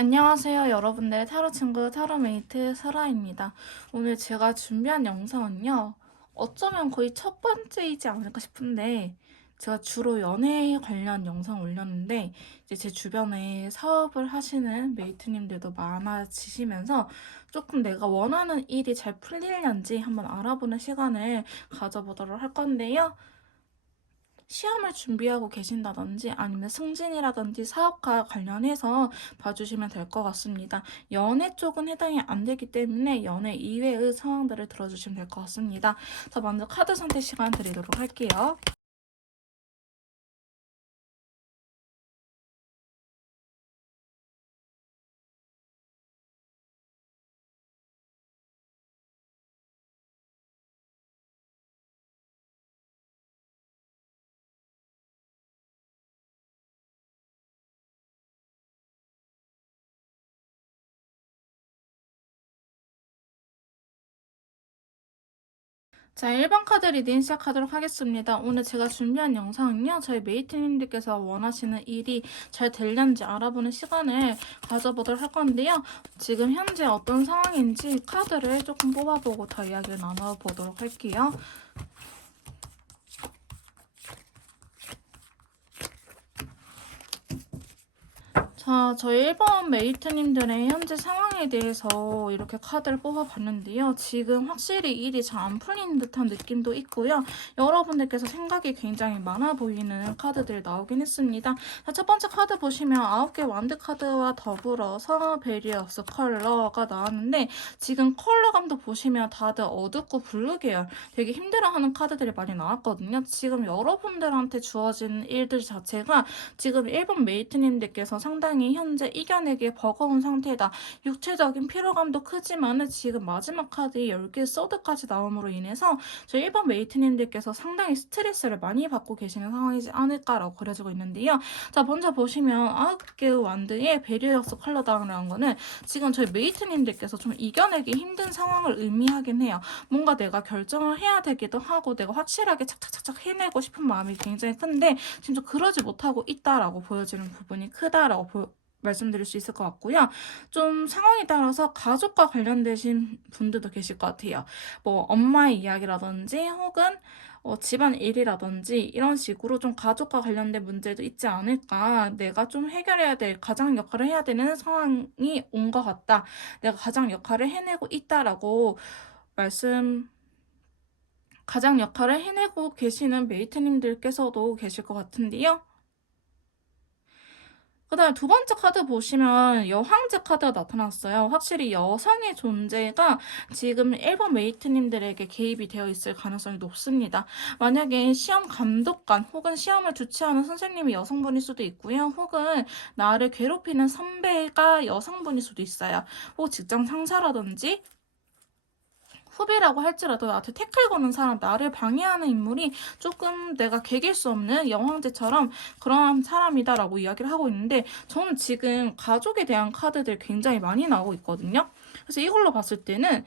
안녕하세요, 여러분들의 타로 친구 타로메이트 설아입니다. 오늘 제가 준비한 영상은요, 어쩌면 거의 첫 번째이지 않을까 싶은데, 제가 주로 연애 관련 영상 올렸는데, 이제 제 주변에 사업을 하시는 메이트님들도 많아지시면서 조금 내가 원하는 일이 잘 풀리는지 한번 알아보는 시간을 가져보도록 할 건데요. 시험을 준비하고 계신다든지 아니면 승진이라든지 사업과 관련해서 봐주시면 될 것 같습니다. 연애 쪽은 해당이 안 되기 때문에 연애 이외의 상황들을 들어주시면 될 것 같습니다. 자, 먼저 카드 선택 시간 드리도록 할게요. 자, 1번 카드 리딩 시작하도록 하겠습니다. 오늘 제가 준비한 영상은요, 저희 메이트님들께서 원하시는 일이 잘 되려는지 알아보는 시간을 가져보도록 할 건데요. 지금 현재 어떤 상황인지 카드를 조금 뽑아보고 더 이야기를 나눠보도록 할게요. 자, 저희 1번 메이트님들의 현재 상황에 대해서 이렇게 카드를 뽑아봤는데요. 지금 확실히 일이 잘 안 풀리는 듯한 느낌도 있고요. 여러분들께서 생각이 굉장히 많아 보이는 카드들이 나오긴 했습니다. 자, 첫 번째 카드 보시면 9개 완드 카드와 더불어서 베리어스 컬러가 나왔는데 지금 컬러감도 보시면 다들 어둡고 블루 계열 되게 힘들어하는 카드들이 많이 나왔거든요. 지금 여러분들한테 주어진 일들 자체가 지금 1번 메이트님들께서 상당히 현재 이겨내기에 버거운 상태다. 육체적인 피로감도 크지만은 지금 마지막 카드 10개 서드까지 나옴으로 인해서 저희 1번 메이트님들께서 상당히 스트레스를 많이 받고 계시는 상황이지 않을까라고 그려지고 있는데요. 자, 먼저 보시면 9개 완드의 베리어스 컬러다운이라는 거는 지금 저희 메이트님들께서 좀 이겨내기 힘든 상황을 의미하긴 해요. 뭔가 내가 결정을 해야 되기도 하고 내가 확실하게 착착착착 해내고 싶은 마음이 굉장히 큰데 진짜 그러지 못하고 있다라고 보여지는 부분이 크다라고 말씀드릴 수 있을 것 같고요. 좀 상황에 따라서 가족과 관련되신 분들도 계실 것 같아요. 뭐 엄마의 이야기라든지 혹은 집안 일이라든지 이런 식으로 좀 가족과 관련된 문제도 있지 않을까. 내가 좀 해결해야 될 가장 역할을 해야 되는 상황이 온 것 같다. 내가 가장 역할을 해내고 있다라고 말씀 가장 역할을 해내고 계시는 메이트님들께서도 계실 것 같은데요. 그 다음에 두 번째 카드 보시면 여황제 카드가 나타났어요. 확실히 여성의 존재가 지금 1번 메이트님들에게 개입이 되어 있을 가능성이 높습니다. 만약에 시험 감독관 혹은 시험을 주최하는 선생님이 여성분일 수도 있고요. 혹은 나를 괴롭히는 선배가 여성분일 수도 있어요. 혹 직장 상사라든지 후배라고 할지라도 나한테 태클 거는 사람, 나를 방해하는 인물이 조금 내가 개길 수 없는 영황제처럼 그런 사람이다라고 이야기를 하고 있는데 저는 지금 가족에 대한 카드들 굉장히 많이 나오고 있거든요. 그래서 이걸로 봤을 때는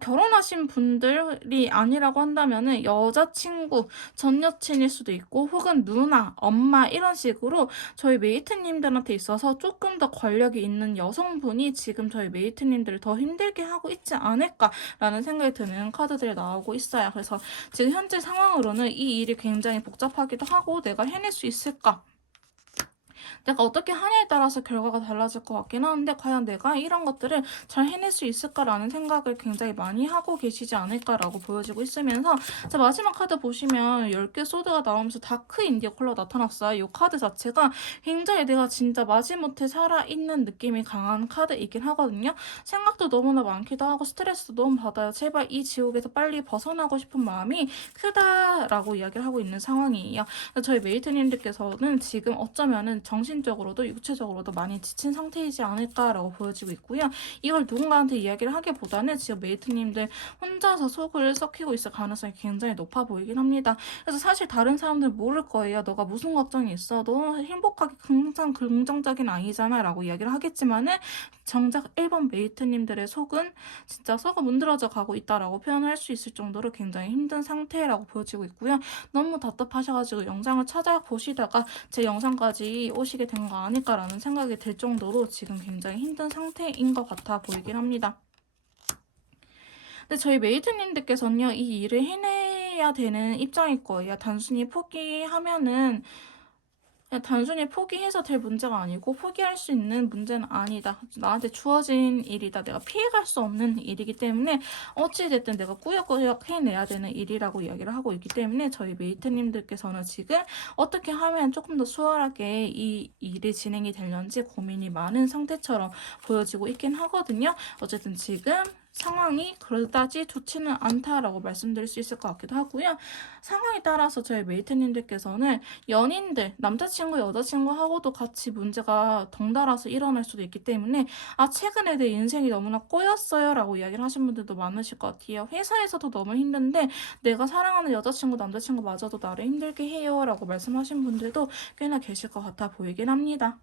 결혼하신 분들이 아니라고 한다면은 여자친구, 전 여친일 수도 있고 혹은 누나, 엄마 이런 식으로 저희 메이트님들한테 있어서 조금 더 권력이 있는 여성분이 지금 저희 메이트님들을 더 힘들게 하고 있지 않을까라는 생각이 드는 카드들이 나오고 있어요. 그래서 지금 현재 상황으로는 이 일이 굉장히 복잡하기도 하고 내가 해낼 수 있을까? 내가 어떻게 하냐에 따라서 결과가 달라질 것 같긴 한데 과연 내가 이런 것들을 잘 해낼 수 있을까라는 생각을 굉장히 많이 하고 계시지 않을까라고 보여지고 있으면서 자, 마지막 카드 보시면 10개 소드가 나오면서 다크 인디어 컬러 나타났어요. 이 카드 자체가 굉장히 내가 진짜 마지못해 살아있는 느낌이 강한 카드이긴 하거든요. 생각도 너무나 많기도 하고 스트레스도 너무 받아요. 제발 이 지옥에서 빨리 벗어나고 싶은 마음이 크다라고 이야기를 하고 있는 상황이에요. 저희 메이트님들께서는 지금 어쩌면은 정신적으로도 육체적으로도 많이 지친 상태이지 않을까라고 보여지고 있고요. 이걸 누군가한테 이야기를 하기보다는 지금 메이트님들 혼자서 속을 썩히고 있을 가능성이 굉장히 높아 보이긴 합니다. 그래서 사실 다른 사람들은 모를 거예요. 너가 무슨 걱정이 있어도 행복하게 굉장히 긍정적인 아이잖아 라고 이야기를 하겠지만은 정작 1번 메이트님들의 속은 진짜 썩어 문드러져 가고 있다라고 표현할 수 있을 정도로 굉장히 힘든 상태라고 보여지고 있고요. 너무 답답하셔가지고 영상을 찾아보시다가 제 영상까지 보시게 된 거 아닐까라는 생각이 들 정도로 지금 굉장히 힘든 상태인 것 같아 보이긴 합니다. 근데 저희 메이트님들께서는요, 이 일을 해내야 되는 입장일 거예요. 그냥 단순히 포기해서 될 문제가 아니고 포기할 수 있는 문제는 아니다. 나한테 주어진 일이다. 내가 피해갈 수 없는 일이기 때문에 어찌됐든 내가 꾸역꾸역 해내야 되는 일이라고 이야기를 하고 있기 때문에 저희 메이트님들께서는 지금 어떻게 하면 조금 더 수월하게 이 일이 진행이 되는지 고민이 많은 상태처럼 보여지고 있긴 하거든요. 어쨌든 지금 상황이 그다지 좋지는 않다라고 말씀드릴 수 있을 것 같기도 하고요. 상황에 따라서 저희 메이트님들께서는 연인들, 남자친구, 여자친구하고도 같이 문제가 덩달아서 일어날 수도 있기 때문에 최근에 내 인생이 너무나 꼬였어요 라고 이야기를 하신 분들도 많으실 것 같아요. 회사에서도 너무 힘든데 내가 사랑하는 여자친구, 남자친구마저도 나를 힘들게 해요 라고 말씀하신 분들도 꽤나 계실 것 같아 보이긴 합니다.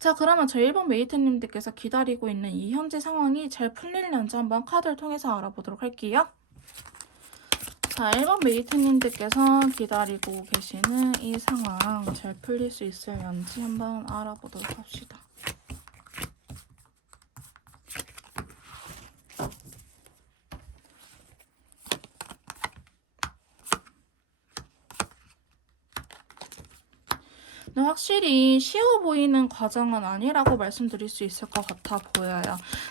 자, 그러면 저희 1번 메이트님들께서 기다리고 있는 이 현재 상황이 잘 풀릴는지 한번 카드를 통해서 알아보도록 할게요. 자, 1번 메이트님들께서 기다리고 계시는 이 상황 잘 풀릴 수 있을는지 한번 알아보도록 합시다. 확실히 쉬워 보이는 과정은 아니라고 말씀드릴 수 있을 것 같아 보여요.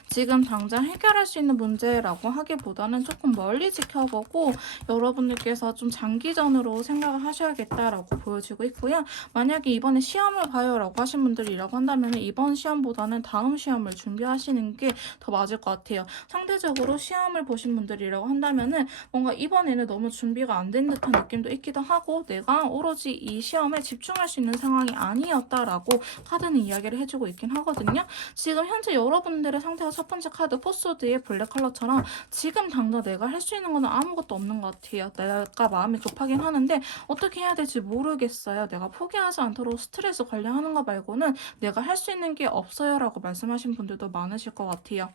지금 당장 해결할 수 있는 문제라고 하기보다는 조금 멀리 지켜보고 여러분들께서 좀 장기전으로 생각을 하셔야겠다라고 보여지고 있고요. 만약에 이번에 시험을 봐요 라고 하신 분들이라고 한다면 이번 시험보다는 다음 시험을 준비하시는 게 더 맞을 것 같아요. 상대적으로 시험을 보신 분들이라고 한다면 뭔가 이번에는 너무 준비가 안 된 듯한 느낌도 있기도 하고 내가 오로지 이 시험에 집중할 수 있는 상황이 아니었다라고 카드는 이야기를 해주고 있긴 하거든요. 지금 현재 여러분들의 상태가 첫 번째 카드 포스드의 블랙 컬러처럼 지금 당장 내가 할 수 있는 건 아무것도 없는 것 같아요. 내가 마음이 급하긴 하는데 어떻게 해야 될지 모르겠어요. 내가 포기하지 않도록 스트레스 관리하는 거 말고는 내가 할 수 있는 게 없어요 라고 말씀하신 분들도 많으실 것 같아요.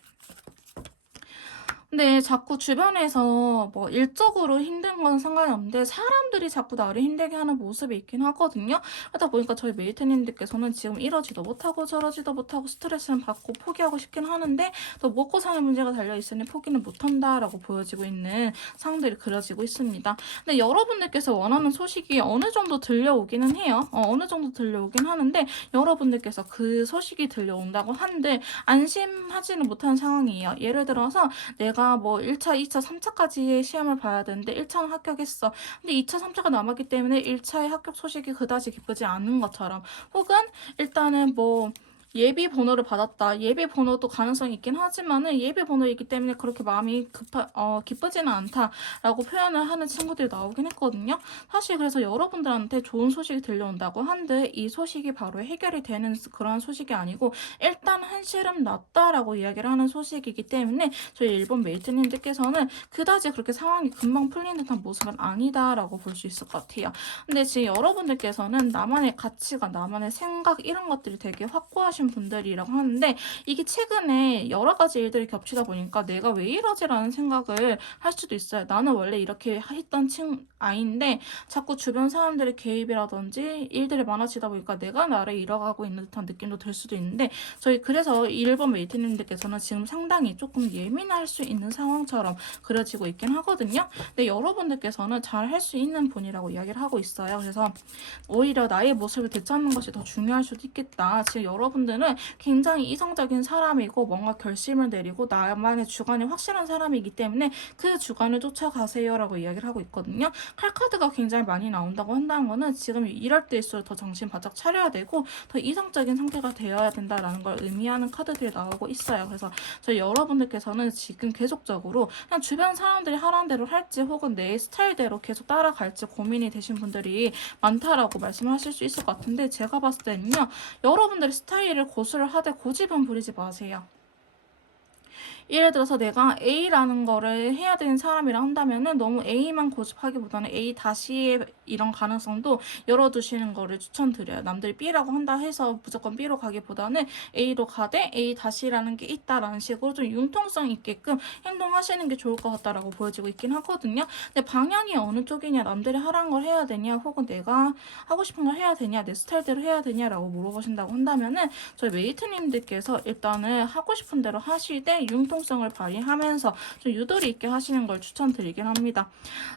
근데 자꾸 주변에서 뭐 일적으로 힘든 건 상관이 없는데 사람들이 자꾸 나를 힘들게 하는 모습이 있긴 하거든요. 그러다 보니까 저희 메이트님들께서는 지금 이러지도 못하고 저러지도 못하고 스트레스는 받고 포기하고 싶긴 하는데 또 먹고 사는 문제가 달려있으니 포기는 못한다라고 보여지고 있는 상황들이 그려지고 있습니다. 근데 여러분들께서 원하는 소식이 어느 정도 들려오기는 해요. 어느 정도 들려오긴 하는데 여러분들께서 그 소식이 들려온다고 한들 안심하지는 못하는 상황이에요. 예를 들어서 내가 뭐 1차, 2차, 3차까지의 시험을 봐야 되는데 1차는 합격했어. 근데 2차, 3차가 남았기 때문에 1차의 합격 소식이 그다지 기쁘지 않은 것처럼 혹은 일단은 뭐 예비 번호를 받았다. 예비 번호도 가능성이 있긴 하지만은 예비 번호이기 때문에 그렇게 마음이 기쁘지는 않다라고 표현을 하는 친구들이 나오긴 했거든요. 사실 그래서 여러분들한테 좋은 소식이 들려온다고 한데 이 소식이 바로 해결이 되는 그런 소식이 아니고 일단 한시름 났다라고 이야기를 하는 소식이기 때문에 저희 일본 메이트님들께서는 그다지 그렇게 상황이 금방 풀리는 듯한 모습은 아니다라고 볼 수 있을 것 같아요. 근데 지금 여러분들께서는 나만의 가치관, 나만의 생각 이런 것들이 되게 확고하신 분들이라고 하는데 이게 최근에 여러 가지 일들이 겹치다 보니까 내가 왜 이러지라는 생각을 할 수도 있어요. 나는 원래 이렇게 했던 아이인데 자꾸 주변 사람들의 개입이라든지 일들이 많아지다 보니까 내가 나를 잃어가고 있는 듯한 느낌도 들 수도 있는데 저희 그래서 1번 메이트님들께서는 지금 상당히 조금 예민할 수 있는 상황처럼 그려지고 있긴 하거든요. 근데 여러분들께서는 잘 할 수 있는 분이라고 이야기를 하고 있어요. 그래서 오히려 나의 모습을 되찾는 것이 더 중요할 수도 있겠다. 지금 여러분들은 굉장히 이성적인 사람이고 뭔가 결심을 내리고 나만의 주관이 확실한 사람이기 때문에 그 주관을 쫓아가세요라고 이야기를 하고 있거든요. 칼카드가 굉장히 많이 나온다고 한다는 거는 지금 이럴 때일수록 더 정신 바짝 차려야 되고 더 이성적인 상태가 되어야 된다라는 걸 의미하는 카드들이 나오고 있어요. 그래서 저희 여러분들께서는 지금 계속적으로 그냥 주변 사람들이 하라는 대로 할지 혹은 내 스타일대로 계속 따라갈지 고민이 되신 분들이 많다라고 말씀하실 수 있을 것 같은데 제가 봤을 때는요. 여러분들의 스타일을 고수를 하되 고집은 부리지 마세요. 예를 들어서 내가 A라는 거를 해야 되는 사람이라 한다면은 너무 A만 고집하기보다는 A 다시의 이런 가능성도 열어두시는 거를 추천드려요. 남들이 B라고 한다 해서 무조건 B로 가기보다는 A로 가되 A 다시라는 게 있다라는 식으로 좀 융통성 있게끔 행동하시는 게 좋을 것 같다라고 보여지고 있긴 하거든요. 근데 방향이 어느 쪽이냐, 남들이 하라는 걸 해야 되냐, 혹은 내가 하고 싶은 걸 해야 되냐, 내 스타일대로 해야 되냐라고 물어보신다고 한다면은 저희 메이트님들께서 일단은 하고 싶은 대로 하시되 융통성을 발휘하면서 좀 유도리 있게 하시는 걸 추천드리긴 합니다.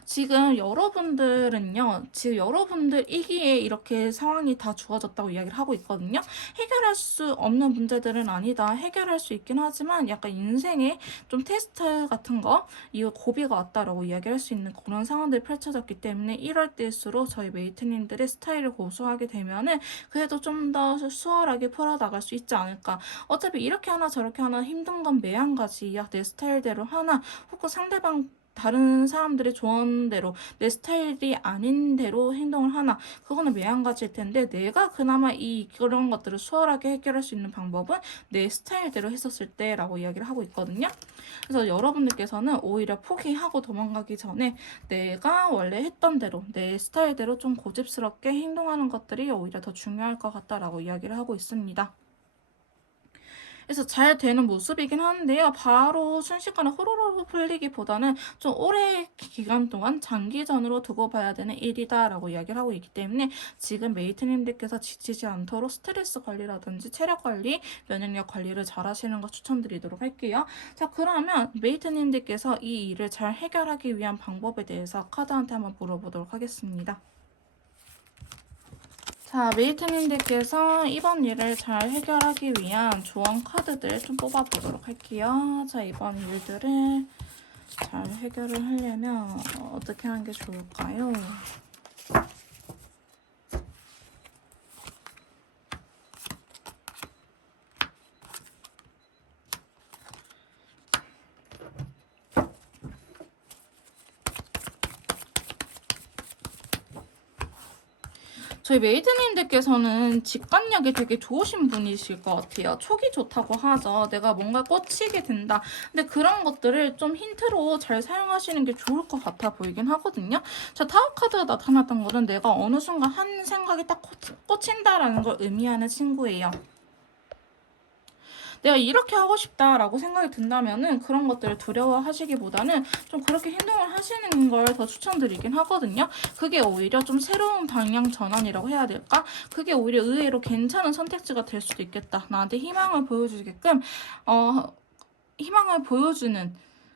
지금 여러분들은요, 지금 여러분들이기에 이렇게 상황이 다 주어졌다고 이야기를 하고 있거든요. 해결할 수 없는 문제들은 아니다. 해결할 수 있긴 하지만 약간 인생의 좀 테스트 같은 거, 이거 고비가 왔다라고 이야기할 수 있는 그런 상황들이 펼쳐졌기 때문에 이럴 때일수록 저희 메이트님들의 스타일을 고수하게 되면은 그래도 좀 더 수월하게 풀어나갈 수 있지 않을까. 어차피 이렇게 하나 저렇게 하나 힘든 건 매한가지야. 내 스타일대로 하나 혹은 상대방 다른 사람들의 조언대로 내 스타일이 아닌 대로 행동을 하나, 그거는 매한가지일 텐데 내가 그나마 그런 것들을 수월하게 해결할 수 있는 방법은 내 스타일대로 했었을 때라고 이야기를 하고 있거든요. 그래서 여러분들께서는 오히려 포기하고 도망가기 전에 내가 원래 했던 대로 내 스타일대로 좀 고집스럽게 행동하는 것들이 오히려 더 중요할 것 같다라고 이야기를 하고 있습니다. 그래서 잘 되는 모습이긴 한데요. 바로 순식간에 호로록 풀리기보다는 좀 오래 기간 동안 장기전으로 두고 봐야 되는 일이다라고 이야기를 하고 있기 때문에 지금 메이트님들께서 지치지 않도록 스트레스 관리라든지 체력 관리, 면역력 관리를 잘 하시는 거 추천드리도록 할게요. 자, 그러면 메이트님들께서 이 일을 잘 해결하기 위한 방법에 대해서 카드한테 한번 물어보도록 하겠습니다. 자, 메이트님들께서 이번 일을 잘 해결하기 위한 조언 카드들 좀 뽑아보도록 할게요. 자, 이번 일들을 잘 해결을 하려면 어떻게 하는 게 좋을까요? 저희 메이드님들께서는 직관력이 되게 좋으신 분이실 것 같아요. 촉이 좋다고 하죠. 내가 뭔가 꽂히게 된다. 근데 그런 것들을 좀 힌트로 잘 사용하시는 게 좋을 것 같아 보이긴 하거든요. 자, 타워 카드가 나타났던 거는 내가 어느 순간 한 생각이 딱 꽂힌다라는 걸 의미하는 친구예요. 내가 이렇게 하고 싶다라고 생각이 든다면은 그런 것들을 두려워하시기보다는 좀 그렇게 행동을 하시는 걸 더 추천드리긴 하거든요. 그게 오히려 좀 새로운 방향 전환이라고 해야 될까? 그게 오히려 의외로 괜찮은 선택지가 될 수도 있겠다. 나한테 희망을 보여주게끔 희망을 보여주는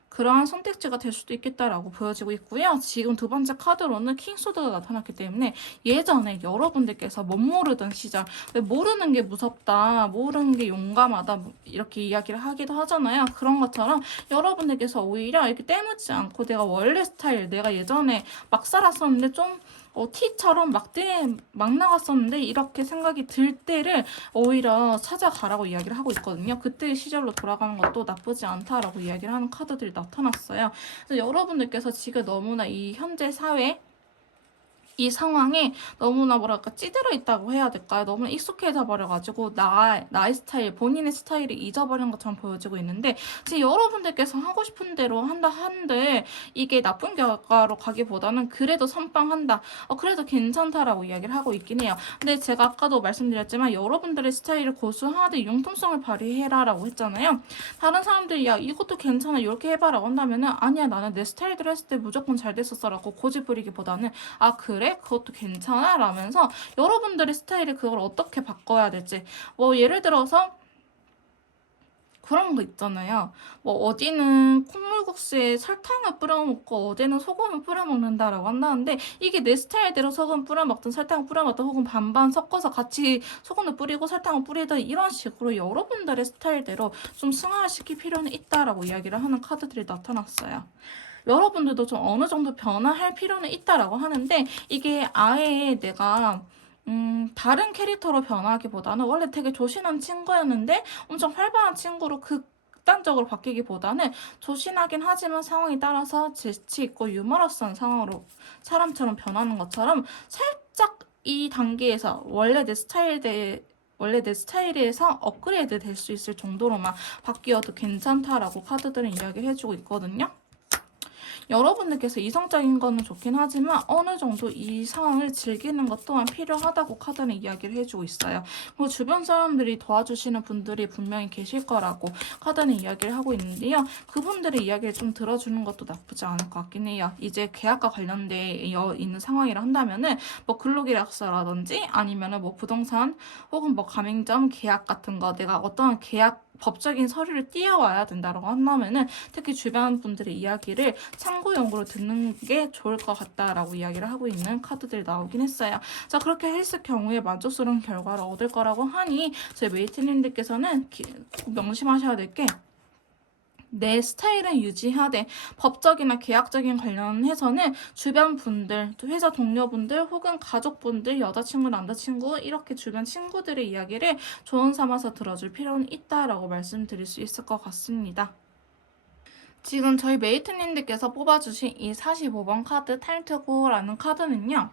그러한 선택지가 될 수도 있겠다라고 보여지고 있고요. 지금 두 번째 카드로는 킹소드가 나타났기 때문에 예전에 여러분들께서 못 모르던 시절, 모르는 게 무섭다, 모르는 게 용감하다 이렇게 이야기를 하기도 하잖아요. 그런 것처럼 여러분들께서 오히려 이렇게 떼묻지 않고 내가 원래 스타일, 내가 예전에 막 살았었는데 좀 티처럼 막 나갔었는데 이렇게 생각이 들 때를 오히려 찾아가라고 이야기를 하고 있거든요. 그때의 시절로 돌아가는 것도 나쁘지 않다라고 이야기를 하는 카드들이 나타났어요. 그래서 여러분들께서 지금 너무나 이 현재 사회 이 상황에 너무나 뭐랄까 찌들어 있다고 해야 될까요? 너무 익숙해져 버려가지고 나의 스타일, 본인의 스타일을 잊어버린 것처럼 보여지고 있는데 지금 여러분들께서 하고 싶은 대로 한다 한들 이게 나쁜 결과로 가기보다는 그래도 선빵한다. 그래도 괜찮다라고 이야기를 하고 있긴 해요. 근데 제가 아까도 말씀드렸지만 여러분들의 스타일을 고수하되 융통성을 발휘해라라고 했잖아요. 다른 사람들이 야 이것도 괜찮아 이렇게 해봐라고 한다면은 아니야 나는 내 스타일대로 했을 때 무조건 잘 됐었어라고 고집 부리기보다는 아 그래? 그것도 괜찮아? 라면서 여러분들의 스타일이 그걸 어떻게 바꿔야 될지 뭐 예를 들어서 그런 거 있잖아요. 뭐 어디는 콩물국수에 설탕을 뿌려 먹고 어디는 소금을 뿌려 먹는다라고 한다는데 이게 내 스타일대로 소금 뿌려 먹든 설탕을 뿌려 먹든 혹은 반반 섞어서 같이 소금을 뿌리고 설탕을 뿌리든 이런 식으로 여러분들의 스타일대로 좀 승화시킬 필요는 있다라고 이야기를 하는 카드들이 나타났어요. 여러분들도 좀 어느 정도 변화할 필요는 있다라고 하는데 이게 아예 내가 다른 캐릭터로 변하기보다는 원래 되게 조신한 친구였는데 엄청 활발한 친구로 극단적으로 바뀌기보다는 조신하긴 하지만 상황에 따라서 재치 있고 유머러스한 상황으로 사람처럼 변하는 것처럼 살짝 이 단계에서 원래 내 스타일대로 원래 내 스타일에서 업그레이드 될 수 있을 정도로만 바뀌어도 괜찮다라고 카드들은 이야기를 해주고 있거든요. 여러분들께서 이성적인 거는 좋긴 하지만 어느 정도 이 상황을 즐기는 것 또한 필요하다고 카드는 이야기를 해주고 있어요. 그리고 주변 사람들이 도와주시는 분들이 분명히 계실 거라고 카드는 이야기를 하고 있는데요. 그분들의 이야기를 좀 들어주는 것도 나쁘지 않을 것 같긴 해요. 이제 계약과 관련되어 있는 상황이라 한다면은 뭐 근로계약서라든지 아니면은 뭐 부동산 혹은 뭐 가맹점 계약 같은 거 내가 어떠한 계약 법적인 서류를 띄워와야 된다고 한다면은 특히 주변 분들의 이야기를 참고용으로 듣는 게 좋을 것 같다라고 이야기를 하고 있는 카드들이 나오긴 했어요. 자, 그렇게 했을 경우에 만족스러운 결과를 얻을 거라고 하니 저희 메이트님들께서는 명심하셔야 될 게 내 스타일은 유지하되 법적이나 계약적인 관련해서는 주변 분들, 회사 동료분들 혹은 가족분들, 여자친구, 남자친구 이렇게 주변 친구들의 이야기를 조언 삼아서 들어줄 필요는 있다라고 말씀드릴 수 있을 것 같습니다. 지금 저희 메이트님들께서 뽑아주신 이 45번 카드 탈트고라는 카드는요.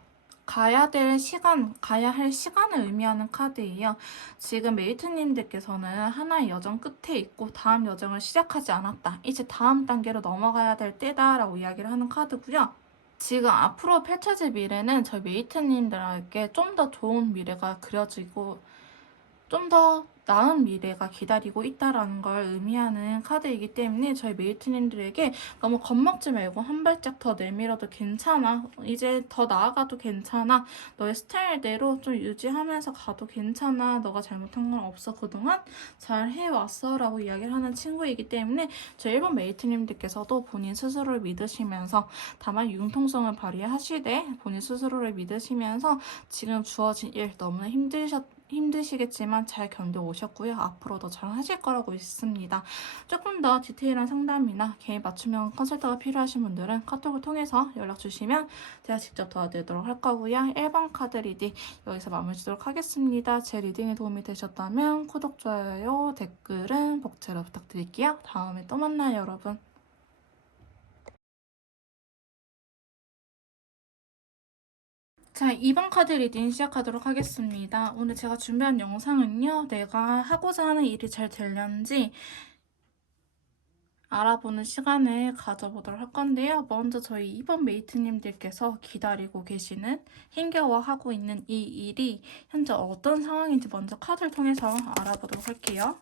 가야 할 시간을 의미하는 카드예요. 지금 메이트님들께서는 하나의 여정 끝에 있고 다음 여정을 시작하지 않았다. 이제 다음 단계로 넘어가야 될 때다라고 이야기를 하는 카드고요. 지금 앞으로 펼쳐질 미래는 저희 메이트님들에게 좀 더 좋은 미래가 그려지고 좀 더 나은 미래가 기다리고 있다라는 걸 의미하는 카드이기 때문에 저희 메이트님들에게 너무 겁먹지 말고 한 발짝 더 내밀어도 괜찮아. 이제 더 나아가도 괜찮아. 너의 스타일대로 좀 유지하면서 가도 괜찮아. 너가 잘못한 건 없어. 그동안 잘 해왔어. 라고 이야기를 하는 친구이기 때문에 저희 일본 메이트님들께서도 본인 스스로를 믿으시면서 다만 융통성을 발휘하시되 본인 스스로를 믿으시면서 지금 주어진 일 너무나 힘드시겠지만 잘 견뎌오셨고요. 앞으로도 잘 하실 거라고 믿습니다. 조금 더 디테일한 상담이나 개인 맞춤형 컨설트가 필요하신 분들은 카톡을 통해서 연락 주시면 제가 직접 도와드리도록 할 거고요. 1번 카드 리딩 여기서 마무리 짓도록 하겠습니다. 제 리딩에 도움이 되셨다면 구독, 좋아요, 댓글은 복제로 부탁드릴게요. 다음에 또 만나요, 여러분. 자, 2번 카드 리딩 시작하도록 하겠습니다. 오늘 제가 준비한 영상은요, 내가 하고자 하는 일이 잘 되려는지 알아보는 시간을 가져보도록 할 건데요. 먼저 저희 2번 메이트님들께서 기다리고 계시는, 힘겨워하고 있는 이 일이 현재 어떤 상황인지 먼저 카드를 통해서 알아보도록 할게요.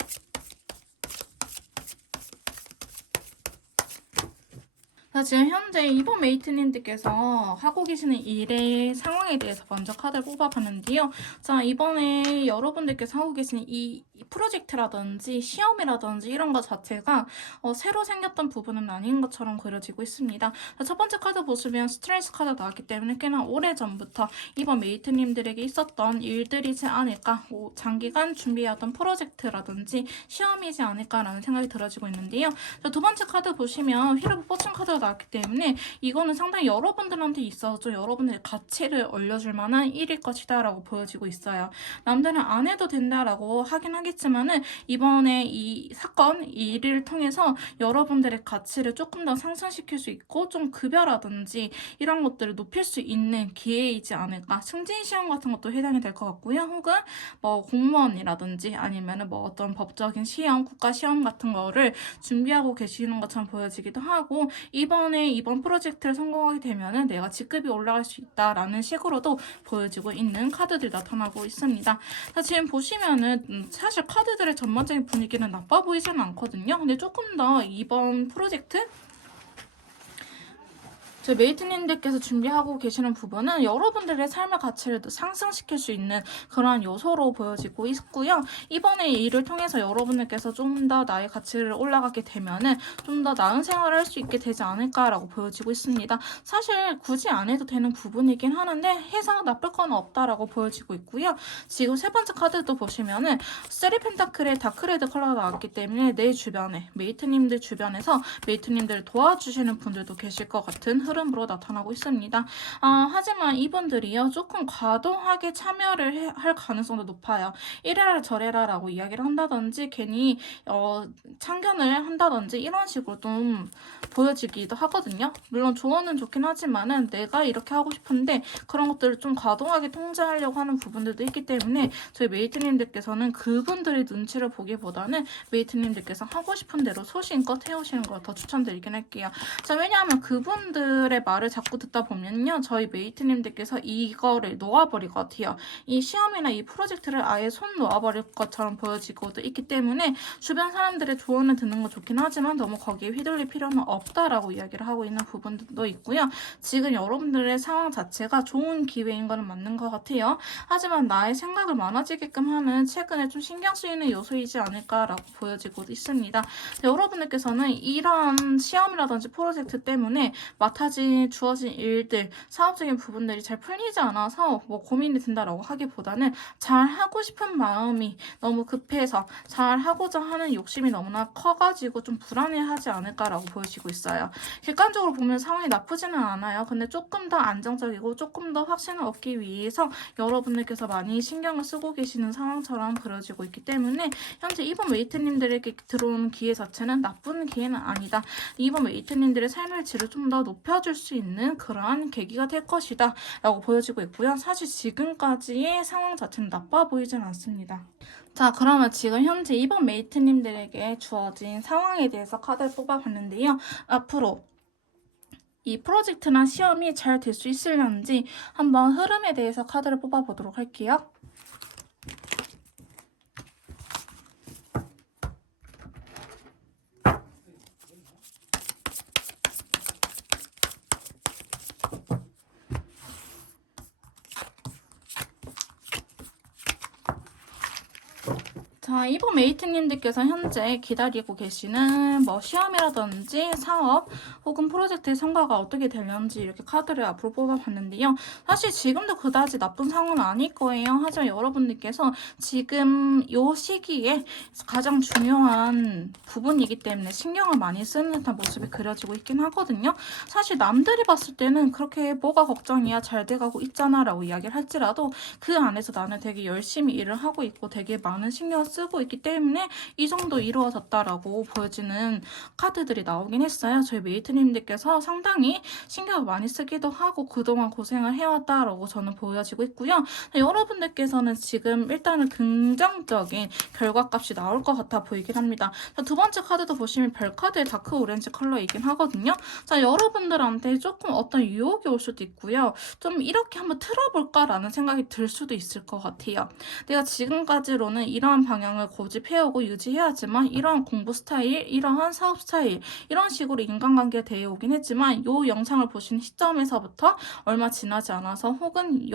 자, 지금 현재 2번 메이트님들께서 하고 계시는 일의 상황에 대해서 먼저 카드를 뽑아봤는데요. 자, 이번에 여러분들께서 하고 계시는 이 프로젝트라든지 시험이라든지 이런 것 자체가 새로 생겼던 부분은 아닌 것처럼 그려지고 있습니다. 자, 첫 번째 카드 보시면 스트레스 카드 나왔기 때문에 꽤나 오래전부터 2번 메이트님들에게 있었던 일들이지 않을까, 장기간 준비해왔던 프로젝트라든지 시험이지 않을까라는 생각이 들어지고 있는데요. 자, 두 번째 카드 보시면 휠 오브 포춘 카드가 나왔기 때문에 이거는 상당히 여러분들한테 있어서 여러분들의 가치를 올려줄 만한 일일 것이다 라고 보여지고 있어요. 남들은 안 해도 된다라고 하긴 하겠지만은 이번에 이 사건, 이 일을 통해서 여러분들의 가치를 조금 더 상승시킬 수 있고 좀 급여라든지 이런 것들을 높일 수 있는 기회이지 않을까. 승진 시험 같은 것도 해당이 될 것 같고요. 혹은 뭐 공무원이라든지 아니면은 뭐 어떤 법적인 시험, 국가 시험 같은 거를 준비하고 계시는 것처럼 보여지기도 하고, 이번 프로젝트를 성공하게 되면은 내가 직급이 올라갈 수 있다라는 식으로도 보여지고 있는 카드들이 나타나고 있습니다. 자, 지금 보시면은 사실 카드들의 전반적인 분위기는 나빠 보이지는 않거든요. 근데 조금 더 이번 프로젝트 저희 메이트님들께서 준비하고 계시는 부분은 여러분들의 삶의 가치를 상승시킬 수 있는 그러한 요소로 보여지고 있고요. 이번에 이 일을 통해서 여러분들께서 좀 더 나의 가치를 올라가게 되면은 좀 더 나은 생활을 할 수 있게 되지 않을까라고 보여지고 있습니다. 사실 굳이 안 해도 되는 부분이긴 하는데 해서 나쁠 건 없다라고 보여지고 있고요. 지금 세 번째 카드도 보시면은 세리 펜타클의 다크레드 컬러가 나왔기 때문에 내 주변에 메이트님들 주변에서 메이트님들을 도와주시는 분들도 계실 것 같은 흐름으로 나타나고 있습니다. 하지만 이분들이요 조금 과도하게 참여를 할 가능성도 높아요. 이래라 저래라 라고 이야기를 한다든지 괜히 참견을 한다든지 이런 식으로 좀 보여지기도 하거든요. 물론 조언은 좋긴 하지만은 내가 이렇게 하고 싶은데 그런 것들을 좀 과도하게 통제하려고 하는 부분들도 있기 때문에 저희 메이트님들께서는 그분들의 눈치를 보기보다는 메이트님들께서 하고 싶은 대로 소신껏 해오시는 걸 더 추천드리긴 할게요. 자, 왜냐하면 그분들의 말을 자꾸 듣다 보면요 저희 메이트님들께서 이거를 놓아버릴 것 같아요. 이 시험이나 이 프로젝트를 아예 손 놓아버릴 것처럼 보여지고도 있기 때문에 주변 사람들의 조언을 듣는 거 좋긴 하지만 너무 거기에 휘둘릴 필요는 없다라고 이야기를 하고 있는 부분도 있고요. 지금 여러분들의 상황 자체가 좋은 기회인 거는 맞는 것 같아요. 하지만 나의 생각을 많아지게끔 하는 최근에 좀 신경 쓰이는 요소이지 않을까라고 보여지고 있습니다. 여러분들께서는 이런 시험이라든지 프로젝트 때문에 주어진 일들, 사업적인 부분들이 잘 풀리지 않아서 뭐 고민이 든다라고 하기보다는 잘 하고 싶은 마음이 너무 급해서 잘 하고자 하는 욕심이 너무나 커가지고 좀 불안해하지 않을까라고 보여지고 있어요. 객관적으로 보면 상황이 나쁘지는 않아요. 근데 조금 더 안정적이고 조금 더 확신을 얻기 위해서 여러분들께서 많이 신경을 쓰고 계시는 상황처럼 그려지고 있기 때문에 현재 이번 웨이트님들에게 들어온 기회 자체는 나쁜 기회는 아니다. 이번 웨이트님들의 삶의 질을 좀 더 높여줄 수 있는 그러한 계기가 될 것이다 라고 보여지고 있고요. 사실 지금까지의 상황 자체는 나빠 보이진 않습니다. 자, 그러면 지금 현재 이번 메이트님들에게 주어진 상황에 대해서 카드를 뽑아봤는데요. 앞으로 이 프로젝트나 시험이 잘 될 수 있을런지 한번 흐름에 대해서 카드를 뽑아보도록 할게요. 자, 이번 메이트님들께서 현재 기다리고 계시는 뭐 시험이라든지 사업 혹은 프로젝트의 성과가 어떻게 되는지 이렇게 카드를 앞으로 뽑아봤는데요. 사실 지금도 그다지 나쁜 상황은 아닐 거예요. 하지만 여러분들께서 지금 이 시기에 가장 중요한 부분이기 때문에 신경을 많이 쓰는 듯한 모습이 그려지고 있긴 하거든요. 사실 남들이 봤을 때는 그렇게 뭐가 걱정이야 잘 돼가고 있잖아 라고 이야기를 할지라도 그 안에서 나는 되게 열심히 일을 하고 있고 되게 많은 신경을 쓰고 있기 때문에 이 정도 이루어졌다라고 보여지는 카드들이 나오긴 했어요. 저희 메이트님들께서 상당히 신경을 많이 쓰기도 하고 그동안 고생을 해왔다라고 저는 보여지고 있고요. 여러분들께서는 지금 일단은 긍정적인 결과값이 나올 것 같아 보이긴 합니다. 자, 두 번째 카드도 보시면 별카드의 다크 오렌지 컬러이긴 하거든요. 자, 여러분들한테 조금 어떤 유혹이 올 수도 있고요. 좀 이렇게 한번 틀어볼까라는 생각이 들 수도 있을 것 같아요. 내가 지금까지로는 이러한 방향을 고집해오고 유지해야지만 이러한 공부 스타일, 이러한 사업 스타일 이런 식으로 인간관계가 되어 오긴 했지만 이 영상을 보신 시점에서부터 얼마 지나지 않아서 혹은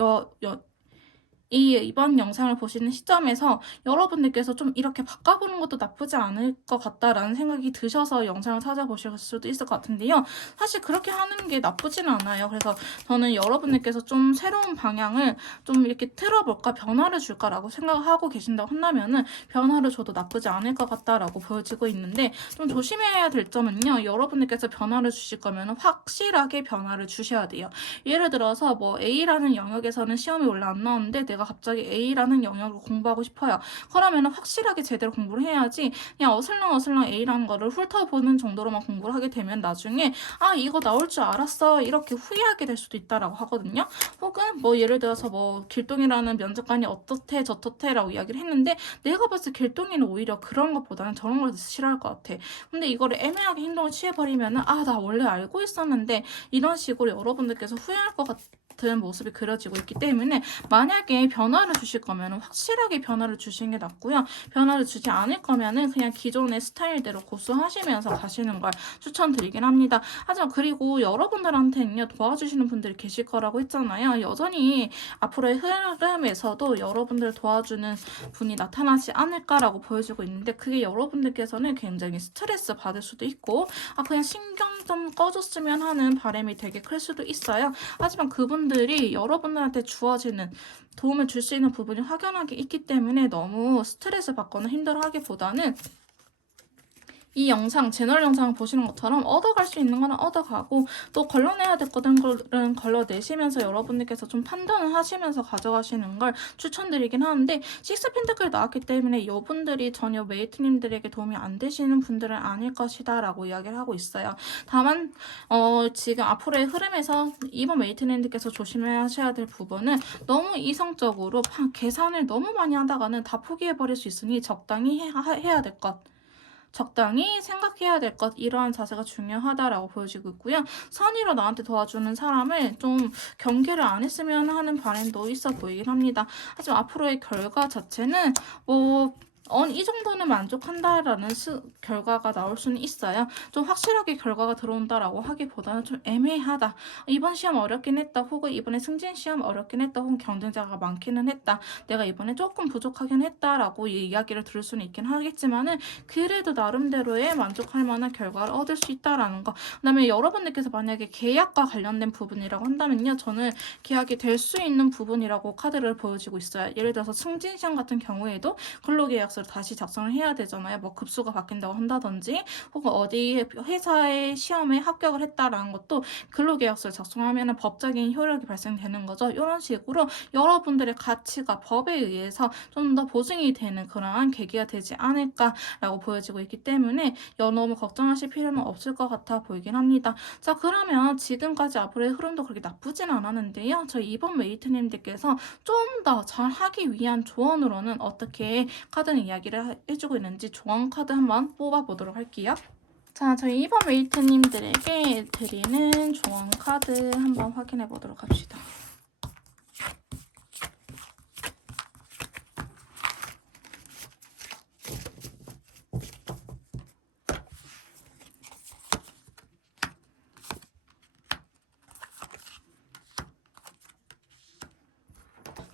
이번 영상을 보시는 시점에서 여러분들께서 좀 이렇게 바꿔보는 것도 나쁘지 않을 것 같다라는 생각이 드셔서 영상을 찾아보실 수도 있을 것 같은데요. 사실 그렇게 하는 게 나쁘지는 않아요. 그래서 저는 여러분들께서 좀 새로운 방향을 좀 이렇게 틀어볼까 변화를 줄까라고 생각을 하고 계신다고 한다면은 변화를 줘도 나쁘지 않을 것 같다라고 보여지고 있는데 좀 조심해야 될 점은요. 여러분들께서 변화를 주실 거면 확실하게 변화를 주셔야 돼요. 예를 들어서 뭐 A라는 영역에서는 시험이 원래 안 나오는데 내가 갑자기 A라는 영역을 공부하고 싶어요. 그러면 확실하게 제대로 공부를 해야지 그냥 어슬렁어슬렁 A라는 거를 훑어보는 정도로만 공부를 하게 되면 나중에 이거 나올 줄 알았어 이렇게 후회하게 될 수도 있다라고 하거든요. 혹은 뭐 예를 들어서 뭐 길동이라는 면접관이 어떻대 저떻대 라고 이야기를 했는데 내가 봤을 때 길동이는 오히려 그런 것보다는 저런 걸 더 싫어할 것 같아. 근데 이거를 애매하게 행동을 취해버리면은 나 원래 알고 있었는데 이런 식으로 여러분들께서 후회할 것 같은 모습이 그려지고 있기 때문에 만약에 변화를 주실 거면 확실하게 변화를 주시는 게 낫고요. 변화를 주지 않을 거면은 그냥 기존의 스타일대로 고수하시면서 가시는 걸 추천드리긴 합니다. 하지만 그리고 여러분들한테는요 도와주시는 분들이 계실 거라고 했잖아요. 여전히 앞으로의 흐름에서도 여러분들 도와주는 분이 나타나지 않을까라고 보여지고 있는데 그게 여러분들께서는 굉장히 스트레스 받을 수도 있고 그냥 신경 좀 꺼줬으면 하는 바람이 되게 클 수도 있어요. 하지만 그분들이 여러분들한테 주어지는 도움을 줄 수 있는 부분이 확연하게 있기 때문에 너무 스트레스 받거나 힘들어하기보다는 이 영상, 제너럴 영상을 보시는 것처럼 얻어갈 수 있는 거는 얻어가고 또 걸러내야 될 것들은 걸러내시면서 여러분들께서 좀 판단을 하시면서 가져가시는 걸 추천드리긴 하는데 식스 펜타클 나왔기 때문에 이분들이 전혀 메이트님들에게 도움이 안 되시는 분들은 아닐 것이다 라고 이야기를 하고 있어요. 다만 지금 앞으로의 흐름에서 이번 메이트님들께서 조심하셔야 될 부분은 너무 이성적으로 계산을 너무 많이 하다가는 다 포기해버릴 수 있으니 적당히 해야 될 것, 적당히 생각해야 될 것, 이러한 자세가 중요하다라고 보여지고 있고요. 선의로 나한테 도와주는 사람을 좀 경계를 안 했으면 하는 바람도 있어 보이긴 합니다. 하지만 앞으로의 결과 자체는 이 정도는 만족한다라는 결과가 나올 수는 있어요. 좀 확실하게 결과가 들어온다라고 하기보다는 좀 애매하다. 이번 시험 어렵긴 했다. 혹은 이번에 승진 시험 어렵긴 했다. 혹은 경쟁자가 많기는 했다. 내가 이번에 조금 부족하긴 했다라고 이야기를 들을 수는 있긴 하겠지만은 그래도 나름대로의 만족할 만한 결과를 얻을 수 있다라는 거. 그다음에 여러분들께서 만약에 계약과 관련된 부분이라고 한다면요. 저는 계약이 될 수 있는 부분이라고 카드를 보여지고 있어요. 예를 들어서 승진 시험 같은 경우에도 근로계약서 다시 작성을 해야 되잖아요. 뭐 급수가 바뀐다고 한다든지 혹은 어디 회사의 시험에 합격을 했다라는 것도 근로계약서를 작성하면 법적인 효력이 발생되는 거죠. 이런 식으로 여러분들의 가치가 법에 의해서 좀 더 보증이 되는 그러한 계기가 되지 않을까라고 보여지고 있기 때문에 너무 걱정하실 필요는 없을 것 같아 보이긴 합니다. 자, 그러면 지금까지 앞으로의 흐름도 그렇게 나쁘진 않았는데요. 저희 이번 메이트님들께서 좀 더 잘하기 위한 조언으로는 어떻게 카드는 이야기를 해주고 있는지 조언 카드 한번 뽑아보도록 할게요. 자, 저희 이번 메이트님들에게 드리는 조언 카드 한번 확인해 보도록 합시다.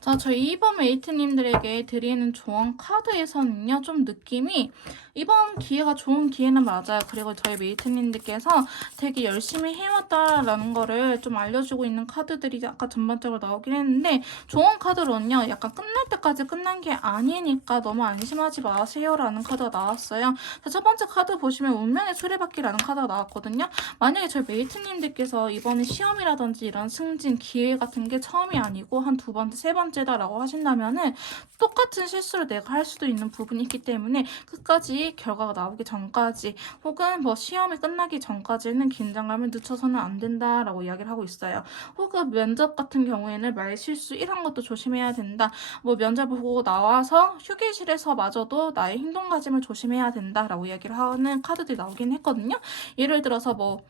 자, 저희 이번 메이트님들에게 드리는 조언 카드에서는요, 좀 느낌이 이번 기회가 좋은 기회는 맞아요. 그리고 저희 메이트님들께서 되게 열심히 해왔다라는 거를 좀 알려주고 있는 카드들이 아까 전반적으로 나오긴 했는데 조언 카드로는요, 약간 끝날 때까지 끝난 게 아니니까 너무 안심하지 마세요라는 카드가 나왔어요. 자, 첫 번째 카드 보시면 운명의 수레바퀴라는 카드가 나왔거든요. 만약에 저희 메이트님들께서 이번에 시험이라든지 이런 승진 기회 같은 게 처음이 아니고 한 두 번째, 세 번째다라고 하신다면은 똑같은 실수를 내가 할 수도 있는 부분이 있기 때문에 끝까지 결과가 나오기 전까지 혹은 뭐 시험이 끝나기 전까지는 긴장감을 늦춰서는 안 된다라고 이야기를 하고 있어요. 혹은 면접 같은 경우에는 말 실수 이런 것도 조심해야 된다. 뭐 면접 보고 나와서 휴게실에서 마저도 나의 행동가짐을 조심해야 된다라고 이야기를 하는 카드들이 나오긴 했거든요. 예를 들어서 뭐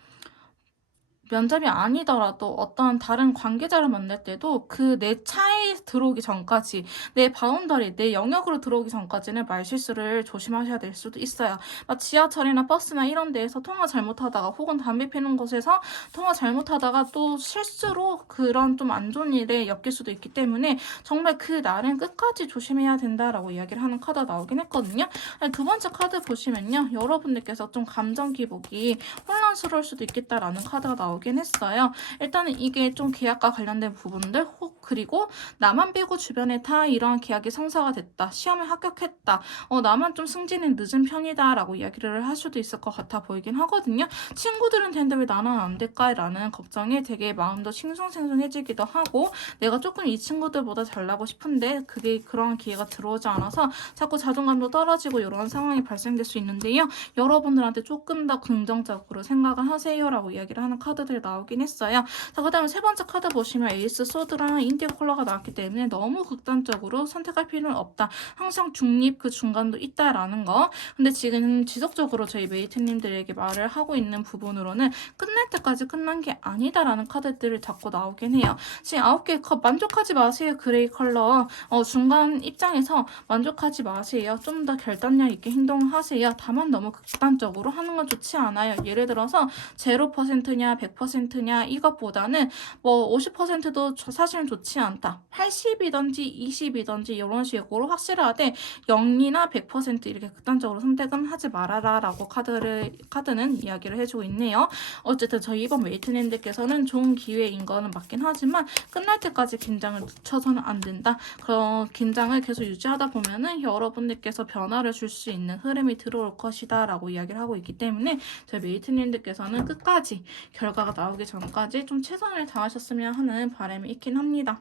면접이 아니더라도 어떤 다른 관계자를 만날 때도 그 내 차에 들어오기 전까지 내 바운더리, 내 영역으로 들어오기 전까지는 말실수를 조심하셔야 될 수도 있어요. 지하철이나 버스나 이런 데에서 통화 잘못하다가 혹은 담배 피는 곳에서 통화 잘못하다가 또 실수로 그런 좀 안 좋은 일에 엮일 수도 있기 때문에 정말 그 날은 끝까지 조심해야 된다라고 이야기를 하는 카드가 나오긴 했거든요. 두 번째 카드 보시면요. 여러분들께서 좀 감정 기복이 혼란스러울 수도 있겠다라는 카드가 나오긴 했어요. 일단은 이게 좀 계약과 관련된 부분들 그리고 나만 빼고 주변에 다 이러한 계약이 성사가 됐다. 시험에 합격했다. 나만 좀 승진이 늦은 편이다 라고 이야기를 할 수도 있을 것 같아 보이긴 하거든요. 친구들은 되는데 왜 나는 안 될까? 라는 걱정이 되게 마음도 싱숭생숭해지기도 하고 내가 조금 이 친구들보다 잘나고 싶은데 그게 그런 기회가 들어오지 않아서 자꾸 자존감도 떨어지고 이런 상황이 발생될 수 있는데요. 여러분들한테 조금 더 긍정적으로 생각을 하세요라고 이야기를 하는 카드들이 나오긴 했어요. 자, 그 다음에 세 번째 카드 보시면 에이스 소드랑 인디고 컬러가 나왔기 때문에 너무 극단적으로 선택할 필요는 없다. 항상 중립 그 중간도 있다라는 거. 근데 지금 지속적으로 저희 메이트님들에게 말을 하고 있는 부분으로는 끝날 때까지 끝난 게 아니다라는 카드들을 자꾸 나오긴 해요. 지금 9개의 컵 만족하지 마세요. 그레이 컬러. 중간 입장에서 만족하지 마세요. 좀 더 결단력 있게 행동하세요. 다만 너무 극단적으로 하는 건 좋지 않아요. 예를 들어서 0%냐 100%냐 이것보다는 뭐 50%도 사실은 좋지 않다. 80이든지 20이든지 이런 식으로 확실하되 0이나 100% 이렇게 극단적으로 선택은 하지 말아라 라고 카드는 이야기를 해주고 있네요. 어쨌든 저희 이번 메이트님들께서는 좋은 기회인 거는 맞긴 하지만 끝날 때까지 긴장을 늦춰서는 안 된다. 그런 긴장을 계속 유지하다 보면은 여러분들께서 변화를 줄 수 있는 흐름이 들어올 것이다 라고 이야기를 하고 있기 때문에 저희 메이트님들께서는 끝까지 결과가 나오기 전까지 좀 최선을 다하셨으면 하는 바람이 있긴 합니다.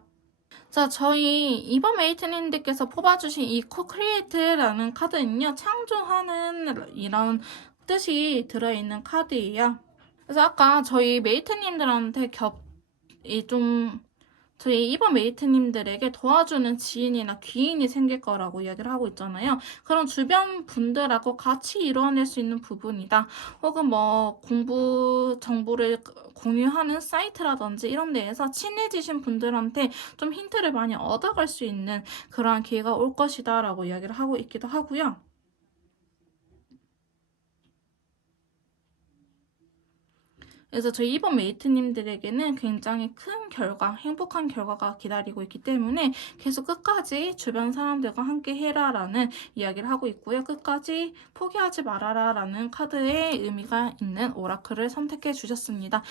자, 저희 이번 메이트님들께서 뽑아주신 이 코크리에이트라는 카드는요, 창조하는 이런 뜻이 들어있는 카드예요. 그래서 아까 저희 메이트님들한테 저희 이번 메이트님들에게 도와주는 지인이나 귀인이 생길 거라고 이야기를 하고 있잖아요. 그런 주변 분들하고 같이 이루어낼 수 있는 부분이다. 혹은 뭐 공부 정보를 공유하는 사이트라든지 이런 데에서 친해지신 분들한테 좀 힌트를 많이 얻어갈 수 있는 그러한 기회가 올 것이다 라고 이야기를 하고 있기도 하고요. 그래서 저희 이번 메이트님들에게는 굉장히 큰 결과, 행복한 결과가 기다리고 있기 때문에 계속 끝까지 주변 사람들과 함께 해라라는 이야기를 하고 있고요. 끝까지 포기하지 말아라라는 카드의 의미가 있는 오라클을 선택해 주셨습니다.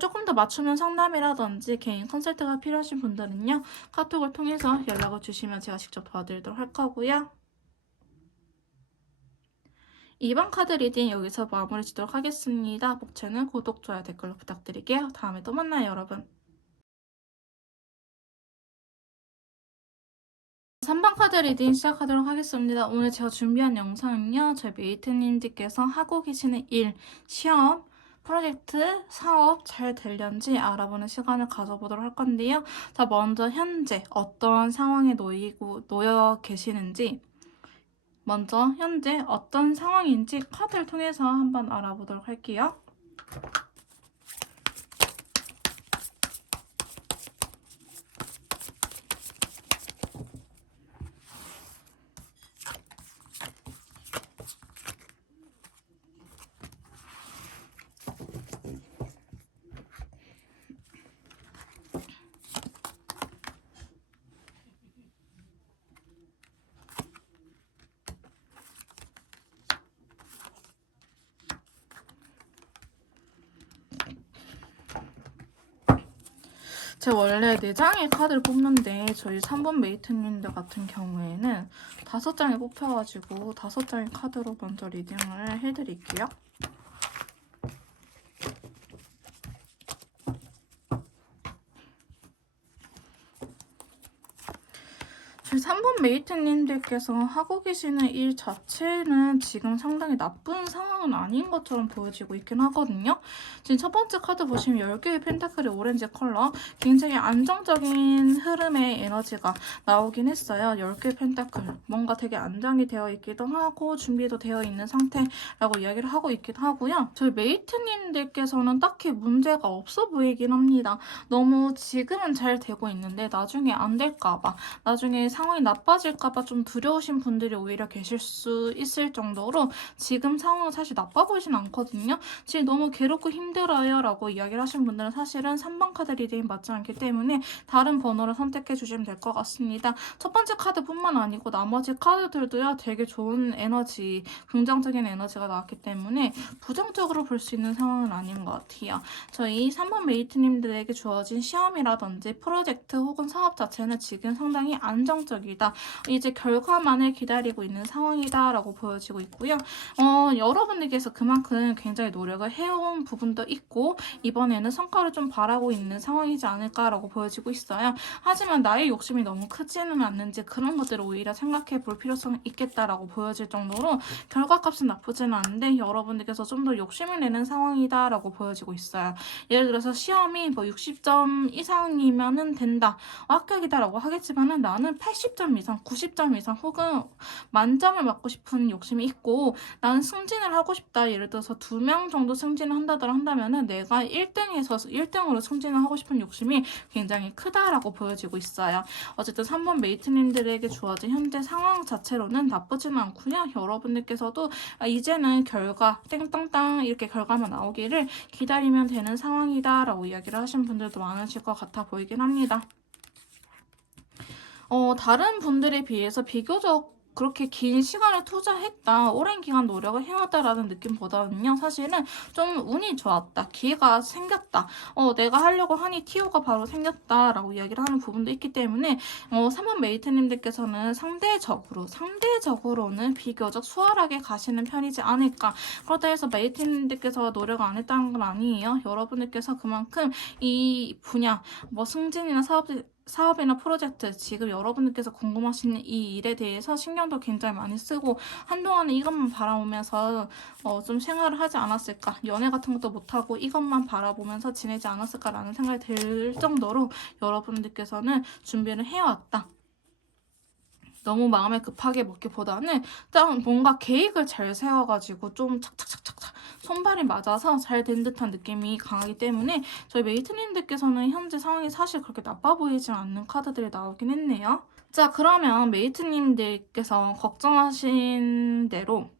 조금 더 맞춤형 상담이라든지 개인 컨설트가 필요하신 분들은요. 카톡을 통해서 연락을 주시면 제가 직접 도와드리도록 할 거고요. 이번 카드 리딩 여기서 마무리 짓도록 하겠습니다. 목차는 구독, 좋아요, 댓글로 부탁드릴게요. 다음에 또 만나요, 여러분. 3번 카드 리딩 시작하도록 하겠습니다. 오늘 제가 준비한 영상은요. 저희 메이트님들께서 하고 계시는 일, 시험, 프로젝트, 사업 잘 되려는지 알아보는 시간을 가져보도록 할 건데요. 자, 먼저 현재 어떠한 상황에 놓여 계시는지 먼저 현재 어떤 상황인지 카드를 통해서 한번 알아보도록 할게요. 제가 원래 4장의 카드를 뽑는데 저희 3번 메이트님들 같은 경우에는 5장이 뽑혀가지고 5장의 카드로 먼저 리딩을 해드릴게요. 저희 3번 메이트님들께서 하고 계시는 일 자체는 지금 상당히 나쁜 상황은 아닌 것처럼 보여지고 있긴 하거든요. 지금 첫 번째 카드 보시면 10개의 펜타클의 오렌지 컬러 굉장히 안정적인 흐름의 에너지가 나오긴 했어요. 10개의 펜타클 뭔가 되게 안정이 되어 있기도 하고 준비도 되어 있는 상태라고 이야기를 하고 있기도 하고요. 저희 메이트님들께서는 딱히 문제가 없어 보이긴 합니다. 너무 지금은 잘 되고 있는데 나중에 안 될까봐 나중에 상황이 나빠질까봐 좀 두려우신 분들이 오히려 계실 수 있을 정도로 지금 상황은 사실 나빠 보이진 않거든요. 지금 너무 괴롭고 힘들어요 라고 이야기를 하신 분들은 사실은 3번 카드 리딩이 맞지 않기 때문에 다른 번호를 선택해 주시면 될 것 같습니다. 첫 번째 카드뿐만 아니고 나머지 카드들도요 되게 좋은 에너지, 긍정적인 에너지가 나왔기 때문에 부정적으로 볼 수 있는 상황은 아닌 것 같아요. 저희 3번 메이트님들에게 주어진 시험이라든지 프로젝트 혹은 사업 자체는 지금 상당히 안정적이다. 이제 결과만을 기다리고 있는 상황이다 라고 보여지고 있고요. 여러분들께서 그만큼 굉장히 노력을 해온 부분도 있고 이번에는 성과를 좀 바라고 있는 상황이지 않을까라고 보여지고 있어요. 하지만 나의 욕심이 너무 크지는 않는지 그런 것들을 오히려 생각해 볼 필요성이 있겠다라고 보여질 정도로 결과값은 나쁘지는 않은데 여러분들께서 좀 더 욕심을 내는 상황이다라고 보여지고 있어요. 예를 들어서 시험이 뭐 60점 이상이면은 된다, 합격이다라고 하겠지만은 나는 80점 이상, 90점 이상 혹은 만점을 맞고 싶은 욕심이 있고 나는 승진을 하고 싶다. 예를 들어서 2명 정도 승진을 한다면은 내가 1등으로 승진을 하고 싶은 욕심이 굉장히 크다라고 보여지고 있어요. 어쨌든 3번 메이트님들에게 주어진 현재 상황 자체로는 나쁘지는 않고요. 여러분들께서도 이제는 결과 땡땅땅 이렇게 결과만 나오기를 기다리면 되는 상황이다 라고 이야기를 하신 분들도 많으실 것 같아 보이긴 합니다. 다른 분들에 비해서 비교적 그렇게 긴 시간을 투자했다, 오랜 기간 노력을 해왔다라는 느낌보다는요, 사실은 좀 운이 좋았다, 기회가 생겼다, 내가 하려고 하니 TO가 바로 생겼다라고 이야기를 하는 부분도 있기 때문에 3번 메이트님들께서는 상대적으로는 비교적 수월하게 가시는 편이지 않을까. 그렇다 해서 메이트님들께서 노력 안 했다는 건 아니에요. 여러분들께서 그만큼 이 분야, 뭐 승진이나 사업이나 프로젝트, 지금 여러분들께서 궁금하신 이 일에 대해서 신경도 굉장히 많이 쓰고 한동안은 이것만 바라보면서 좀 생활을 하지 않았을까, 연애 같은 것도 못하고 이것만 바라보면서 지내지 않았을까라는 생각이 들 정도로 여러분들께서는 준비를 해왔다. 너무 마음에 급하게 먹기보다는 좀 뭔가 계획을 잘 세워가지고 좀 착착착착착 손발이 맞아서 잘 된 듯한 느낌이 강하기 때문에 저희 메이트님들께서는 현재 상황이 사실 그렇게 나빠 보이지 않는 카드들이 나오긴 했네요. 자, 그러면 메이트님들께서 걱정하신 대로,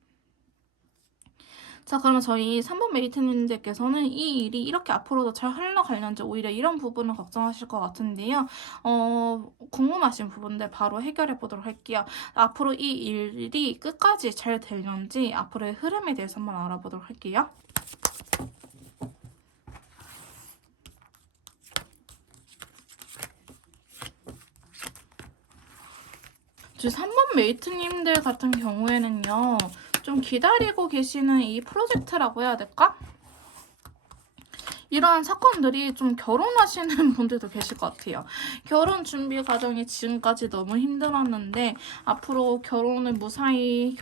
자, 그러면 저희 3번 메이트님들께서는 이 일이 이렇게 앞으로도 잘 흘러가려는지 오히려 이런 부분을 걱정하실 것 같은데요. 궁금하신 부분들 바로 해결해 보도록 할게요. 앞으로 이 일이 끝까지 잘 되려는지 앞으로의 흐름에 대해서 한번 알아보도록 할게요. 저 3번 메이트님들 같은 경우에는요, 좀 기다리고 계시는 이 프로젝트라고 해야 될까? 이런 사건들이 좀 결혼하시는 분들도 계실 것 같아요. 결혼 준비 과정이 지금까지 너무 힘들었는데 앞으로 결혼식을 무사히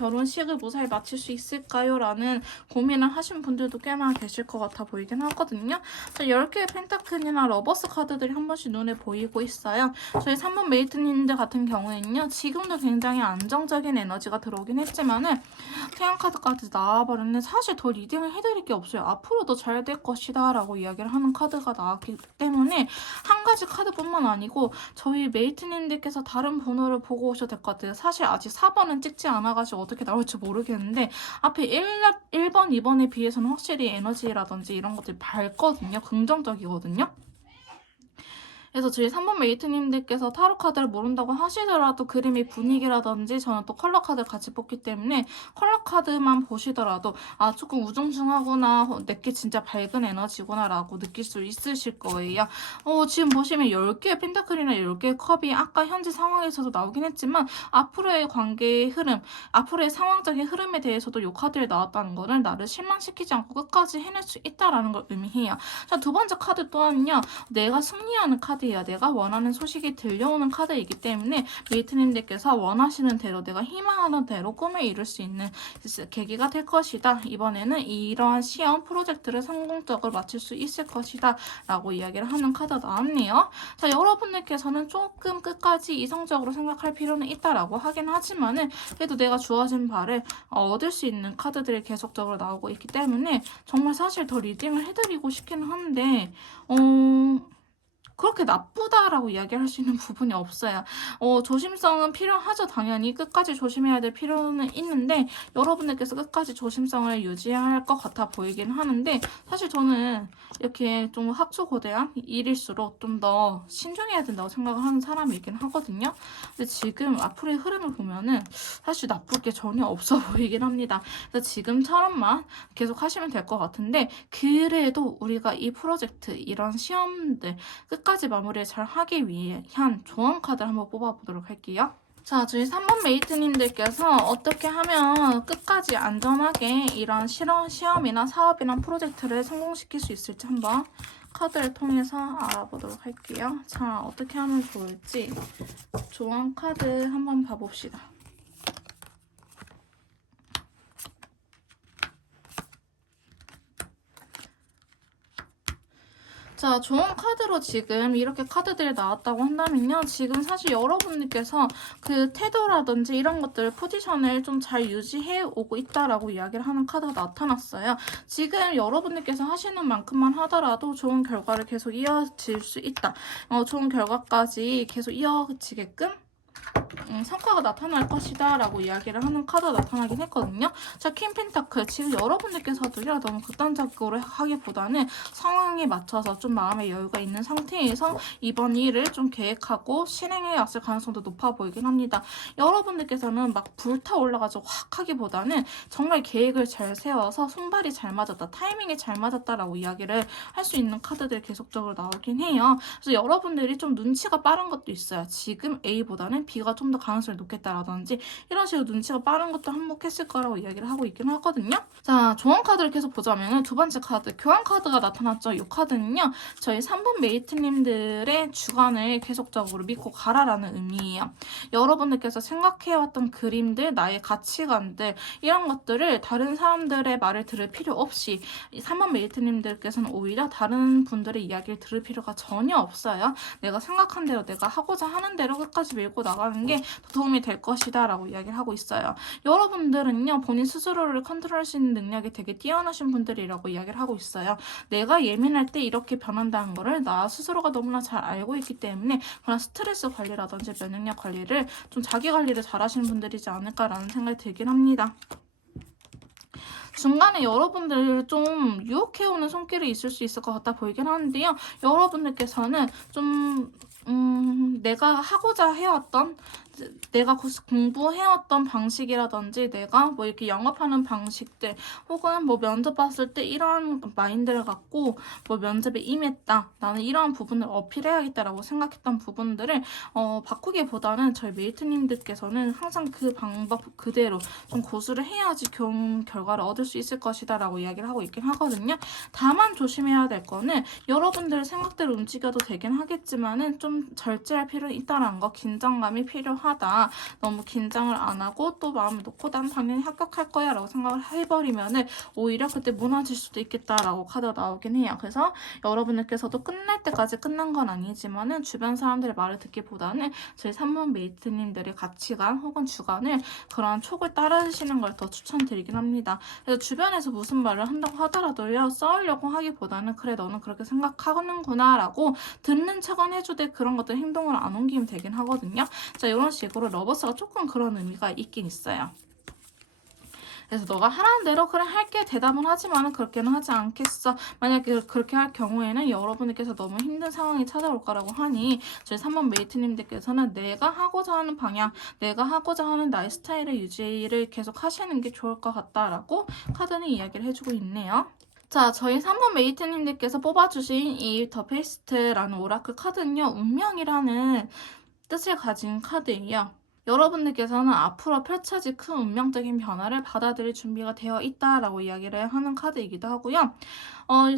마칠 수 있을까요? 라는 고민을 하신 분들도 꽤나 계실 것 같아 보이긴 하거든요. 10개의 펜타클이나 러버스 카드들이 한 번씩 눈에 보이고 있어요. 저희 3번 메이트님들 같은 경우에는요, 지금도 굉장히 안정적인 에너지가 들어오긴 했지만은 태양 카드까지 나와버렸는데 사실 더 리딩을 해드릴 게 없어요. 앞으로도 잘 될 것이다 라고 이야기를 하는 카드가 나왔기 때문에 한 가지 카드뿐만 아니고 저희 메이트님들께서 다른 번호를 보고 오셔도 될 것 같아요. 사실 아직 4번은 찍지 않아가지고 어떻게 나올지 모르겠는데 앞에 1번, 2번에 비해서는 확실히 에너지라든지 이런 것들이 밝거든요. 긍정적이거든요. 그래서 저희 3번 메이트님들께서 타로 카드를 모른다고 하시더라도 그림의 분위기라든지 저는 또 컬러 카드를 같이 뽑기 때문에 컬러 카드만 보시더라도 아, 조금 우중충하구나, 내게 진짜 밝은 에너지구나 라고 느낄 수 있으실 거예요. 지금 보시면 10개의 펜타클이나 10개의 컵이 아까 현재 상황에서도 나오긴 했지만 앞으로의 관계의 흐름, 앞으로의 상황적인 흐름에 대해서도 이 카드를 나왔다는 거는 나를 실망시키지 않고 끝까지 해낼 수 있다는 걸 의미해요. 자, 두 번째 카드 또한요, 내가 승리하는 카드예요. 내가 원하는 소식이 들려오는 카드이기 때문에 메이트님들께서 원하시는 대로, 내가 희망하는 대로 꿈을 이룰 수 있는 계기가 될 것이다. 이번에는 이러한 시험 프로젝트를 성공적으로 마칠 수 있을 것이다 라고 이야기를 하는 카드가 나왔네요. 자, 여러분들께서는 조금 끝까지 이성적으로 생각할 필요는 있다라고 하긴 하지만은 그래도 내가 주어진 바를 얻을 수 있는 카드들이 계속적으로 나오고 있기 때문에 정말 사실 더 리딩을 해드리고 싶기는 한데 그렇게 나쁘다라고 이야기할 수 있는 부분이 없어요. 조심성은 필요하죠. 당연히 끝까지 조심해야 될 필요는 있는데 여러분들께서 끝까지 조심성을 유지할 것 같아 보이긴 하는데 사실 저는 이렇게 좀 학초고대한 일일수록 좀 더 신중해야 된다고 생각을 하는 사람이긴 하거든요. 근데 지금 앞으로의 흐름을 보면은 사실 나쁠 게 전혀 없어 보이긴 합니다. 그래서 지금처럼만 계속 하시면 될 것 같은데 그래도 우리가 이 프로젝트, 이런 시험들 끝까지 마무리를 잘 하기 위한 조언 카드를 한번 뽑아보도록 할게요. 자, 저희 3번 메이트님들께서 어떻게 하면 끝까지 안전하게 이런 시험이나 사업이나 프로젝트를 성공시킬 수 있을지 한번 카드를 통해서 알아보도록 할게요. 자, 어떻게 하면 좋을지 조언 카드 한번 봐봅시다. 자, 좋은 카드로 지금 이렇게 카드들이 나왔다고 한다면요. 지금 사실 여러분들께서 그 태도라든지 이런 것들, 포지션을 좀 잘 유지해 오고 있다라고 이야기를 하는 카드가 나타났어요. 지금 여러분들께서 하시는 만큼만 하더라도 좋은 결과를 계속 이어질 수 있다. 좋은 결과까지 계속 이어지게끔 성과가 나타날 것이다 라고 이야기를 하는 카드가 나타나긴 했거든요. 자, 퀸 펜타클. 지금 여러분들께서도요, 너무 극단적으로 하기보다는 상황에 맞춰서 좀 마음의 여유가 있는 상태에서 이번 일을 좀 계획하고 실행해 왔을 가능성도 높아 보이긴 합니다. 여러분들께서는 막 불타올라가지고 확 하기보다는 정말 계획을 잘 세워서 손발이 잘 맞았다, 타이밍이 잘 맞았다라고 이야기를 할 수 있는 카드들이 계속적으로 나오긴 해요. 그래서 여러분들이 좀 눈치가 빠른 것도 있어요. 지금 A보다는 B가 좀 더 가능성이 높겠다라든지 이런 식으로 눈치가 빠른 것도 한몫했을 거라고 이야기를 하고 있긴 하거든요. 자, 조언 카드를 계속 보자면 두 번째 카드, 교환 카드가 나타났죠. 이 카드는요, 저희 3번 메이트님들의 주관을 계속적으로 믿고 가라라는 의미예요. 여러분들께서 생각해왔던 그림들, 나의 가치관들, 이런 것들을 다른 사람들의 말을 들을 필요 없이 3번 메이트님들께서는 오히려 다른 분들의 이야기를 들을 필요가 전혀 없어요. 내가 생각한 대로, 내가 하고자 하는 대로 끝까지 밀고 나가는 게 더 도움이 될 것이다 라고 이야기를 하고 있어요. 여러분들은요, 본인 스스로를 컨트롤할 수 있는 능력이 되게 뛰어나신 분들이라고 이야기를 하고 있어요. 내가 예민할 때 이렇게 변한다는 거를 나 스스로가 너무나 잘 알고 있기 때문에 그런 스트레스 관리라든지 면역력 관리를 좀 자기 관리를 잘 하시는 분들이지 않을까라는 생각이 들긴 합니다. 중간에 여러분들 좀 유혹해오는 손길이 있을 수 있을 것 같아 보이긴 하는데요. 여러분들께서는 좀 내가 하고자 해왔던, 내가 공부해왔던 방식이라든지 내가 뭐 이렇게 영업하는 방식들 혹은 뭐 면접 봤을 때 이런 마인드를 갖고 뭐 면접에 임했다, 나는 이러한 부분을 어필해야겠다라고 생각했던 부분들을 바꾸기보다는 저희 메이트님들께서는 항상 그 방법 그대로 좀 고수를 해야지 좋은 결과를 얻을 수 있을 것이다 라고 이야기를 하고 있긴 하거든요. 다만 조심해야 될 거는 여러분들 생각대로 움직여도 되긴 하겠지만은 좀 절제할 필요는 있다라는 거, 긴장감이 필요하다. 너무 긴장을 안 하고 또 마음을 놓고 난 당연히 합격할 거야 라고 생각을 해버리면은 오히려 그때 무너질 수도 있겠다라고 카드가 나오긴 해요. 그래서 여러분들께서도 끝날 때까지 끝난 건 아니지만은 주변 사람들의 말을 듣기보다는 저희 3번 메이트님들의 가치관 혹은 주관을 그런 촉을 따르시는 걸 더 추천드리긴 합니다. 그래서 주변에서 무슨 말을 한다고 하더라도요, 싸우려고 하기보다는 그래 너는 그렇게 생각하는구나 라고 듣는 척은 해주되 그런 것들 행동으로 안 옮기면 되긴 하거든요. 자, 이런 식으로 러버스가 조금 그런 의미가 있긴 있어요. 그래서 너가 하라는 대로 그래 할게 대답은 하지만 그렇게는 하지 않겠어. 만약에 그렇게 할 경우에는 여러분들께서 너무 힘든 상황이 찾아올 거라고 하니 저희 3번 메이트님들께서는 내가 하고자 하는 방향, 내가 하고자 하는 나의 스타일의 유지를 계속 하시는 게 좋을 것 같다라고 카드는 이야기를 해주고 있네요. 자, 저희 3번 메이트님들께서 뽑아주신 이 더 페이스트라는 오라클 카드는요, 운명이라는 뜻을 가진 카드예요. 여러분들께서는 앞으로 펼쳐질 큰 운명적인 변화를 받아들일 준비가 되어 있다라고 이야기를 하는 카드이기도 하고요.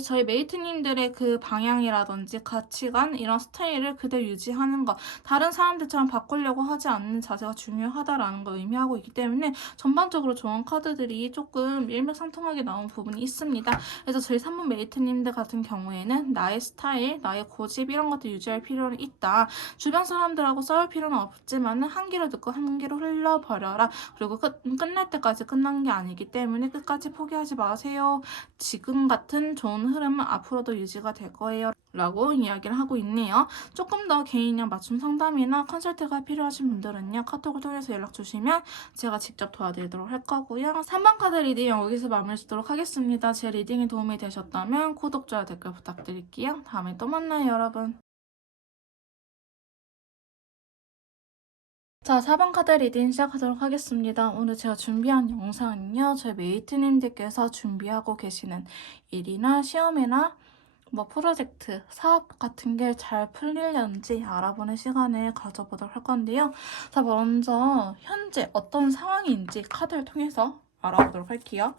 저희 메이트님들의 그 방향이라든지 가치관, 이런 스타일을 그대로 유지하는 것, 다른 사람들처럼 바꾸려고 하지 않는 자세가 중요하다라는 걸 의미하고 있기 때문에 전반적으로 좋은 카드들이 조금 일맥상통하게 나온 부분이 있습니다. 그래서 저희 3번 메이트님들 같은 경우에는 나의 스타일, 나의 고집 이런 것들 유지할 필요는 있다. 주변 사람들하고 싸울 필요는 없지만 한 귀로 듣고 한 귀로 흘려버려라. 그리고 끝날 때까지 끝난 게 아니기 때문에 끝까지 포기하지 마세요. 지금 같은 좋은 흐름은 앞으로도 유지가 될 거예요 라고 이야기를 하고 있네요. 조금 더 개인형 맞춤 상담이나 컨설트가 필요하신 분들은요, 카톡을 통해서 연락 주시면 제가 직접 도와드리도록 할 거고요. 3번 카드 리딩 여기서 마무리 짓도록 하겠습니다. 제 리딩이 도움이 되셨다면 구독, 좋아요, 댓글 부탁드릴게요. 다음에 또 만나요, 여러분. 자, 4번 카드 리딩 시작하도록 하겠습니다. 오늘 제가 준비한 영상은요, 저희 메이트님들께서 준비하고 계시는 일이나 시험이나 뭐 프로젝트, 사업 같은 게 잘 풀리려는지 알아보는 시간을 가져보도록 할 건데요. 자, 먼저 현재 어떤 상황인지 카드를 통해서 알아보도록 할게요.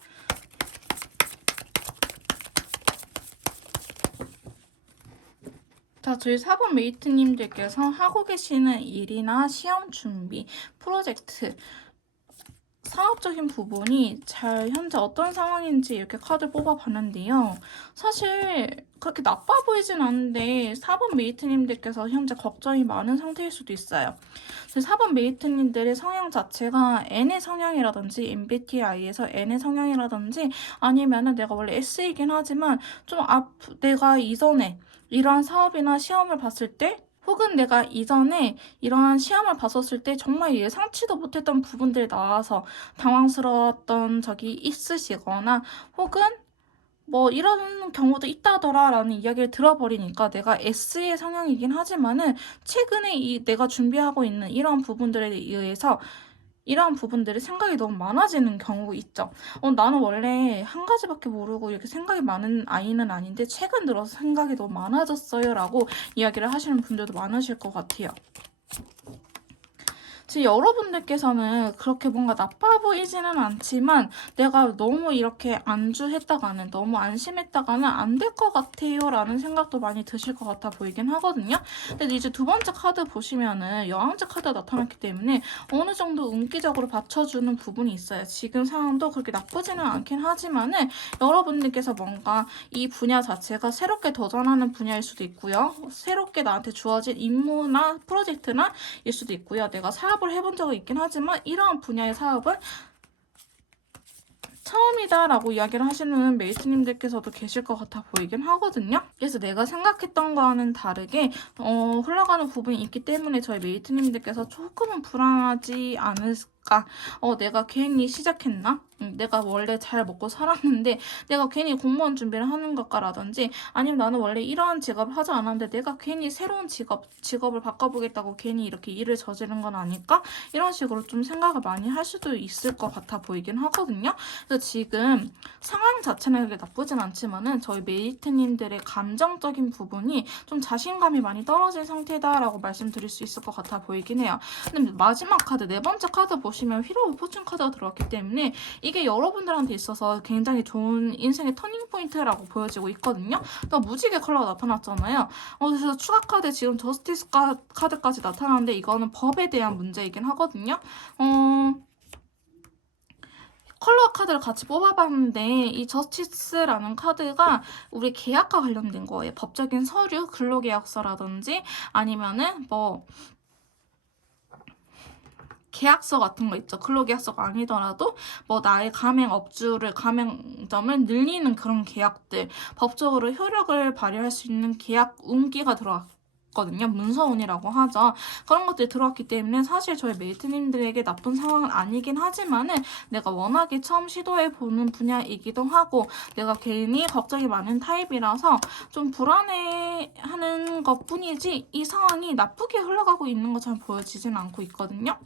자, 저희 4번 메이트님들께서 하고 계시는 일이나 시험 준비, 프로젝트, 사업적인 부분이 잘 현재 어떤 상황인지 이렇게 카드 뽑아봤는데요. 사실 그렇게 나빠 보이진 않는데 4번 메이트님들께서 현재 걱정이 많은 상태일 수도 있어요. 4번 메이트님들의 성향 자체가 N의 성향이라든지 MBTI에서 N의 성향이라든지 아니면은 내가 원래 S이긴 하지만 좀 내가 이전에 이러한 사업이나 시험을 봤을 때 혹은 내가 이전에 이러한 시험을 봤었을 때 정말 예상치도 못했던 부분들이 나와서 당황스러웠던 적이 있으시거나 혹은 뭐 이런 경우도 있다더라 라는 이야기를 들어버리니까 내가 S의 성향이긴 하지만은 최근에 내가 준비하고 있는 이런 부분들에 의해서 이러한 부분들이 생각이 너무 많아지는 경우가 있죠. 나는 원래 한 가지밖에 모르고 이렇게 생각이 많은 아이는 아닌데 최근 들어서 생각이 너무 많아졌어요 라고 이야기를 하시는 분들도 많으실 것 같아요. 지금 여러분들께서는 그렇게 뭔가 나빠 보이지는 않지만 내가 너무 이렇게 안주했다가는 너무 안심했다가는 안 될 것 같아요 라는 생각도 많이 드실 것 같아 보이긴 하거든요. 근데 이제 두 번째 카드 보시면은 여왕제 카드가 나타났기 때문에 어느 정도 운기적으로 받쳐주는 부분이 있어요. 지금 상황도 그렇게 나쁘지는 않긴 하지만은 여러분들께서 뭔가 이 분야 자체가 새롭게 도전하는 분야일 수도 있고요. 새롭게 나한테 주어진 임무나 프로젝트나 일 수도 있고요. 내가 사업을 해본 적은 있긴 하지만 이러한 분야의 사업은 처음이다라고 이야기를 하시는 메이트님들께서도 계실 것 같아 보이긴 하거든요. 그래서 내가 생각했던 거와는 다르게 흘러가는 부분이 있기 때문에 저희 메이트님들께서 조금은 불안하지 않을까. 내가 괜히 시작했나? 내가 원래 잘 먹고 살았는데 내가 괜히 공무원 준비를 하는 것까라든지 아니면 나는 원래 이러한 직업을 하지 않았는데 내가 괜히 새로운 직업을 바꿔보겠다고 괜히 이렇게 일을 저지른 건 아닐까? 이런 식으로 좀 생각을 많이 할 수도 있을 것 같아 보이긴 하거든요. 그래서 지금 상황 자체는 그렇게 나쁘진 않지만은 저희 메이트님들의 감정적인 부분이 좀 자신감이 많이 떨어진 상태다라고 말씀드릴 수 있을 것 같아 보이긴 해요. 근데 마지막 카드, 네 번째 카드 보시면 휠 오브 포춘 카드가 들어왔기 때문에 이게 여러분들한테 있어서 굉장히 좋은 인생의 터닝 포인트라고 보여지고 있거든요. 또 무지개 컬러가 나타났잖아요. 그래서 추가 카드 지금 저스티스 카드까지 나타나는데 이거는 법에 대한 문제이긴 하거든요. 컬러 카드를 같이 뽑아봤는데 이 저스티스라는 카드가 우리 계약과 관련된 거예요. 법적인 서류, 근로계약서라든지 아니면은 뭐 계약서 같은 거 있죠. 근로계약서가 아니더라도 뭐 나의 가맹점을 늘리는 그런 계약들, 법적으로 효력을 발휘할 수 있는 계약 운기가 들어왔거든요. 문서운이라고 하죠. 그런 것들이 들어왔기 때문에 사실 저희 메이트님들에게 나쁜 상황은 아니긴 하지만은 내가 워낙에 처음 시도해보는 분야이기도 하고 내가 괜히 걱정이 많은 타입이라서 좀 불안해하는 것뿐이지 이 상황이 나쁘게 흘러가고 있는 것처럼 보여지진 않고 있거든요.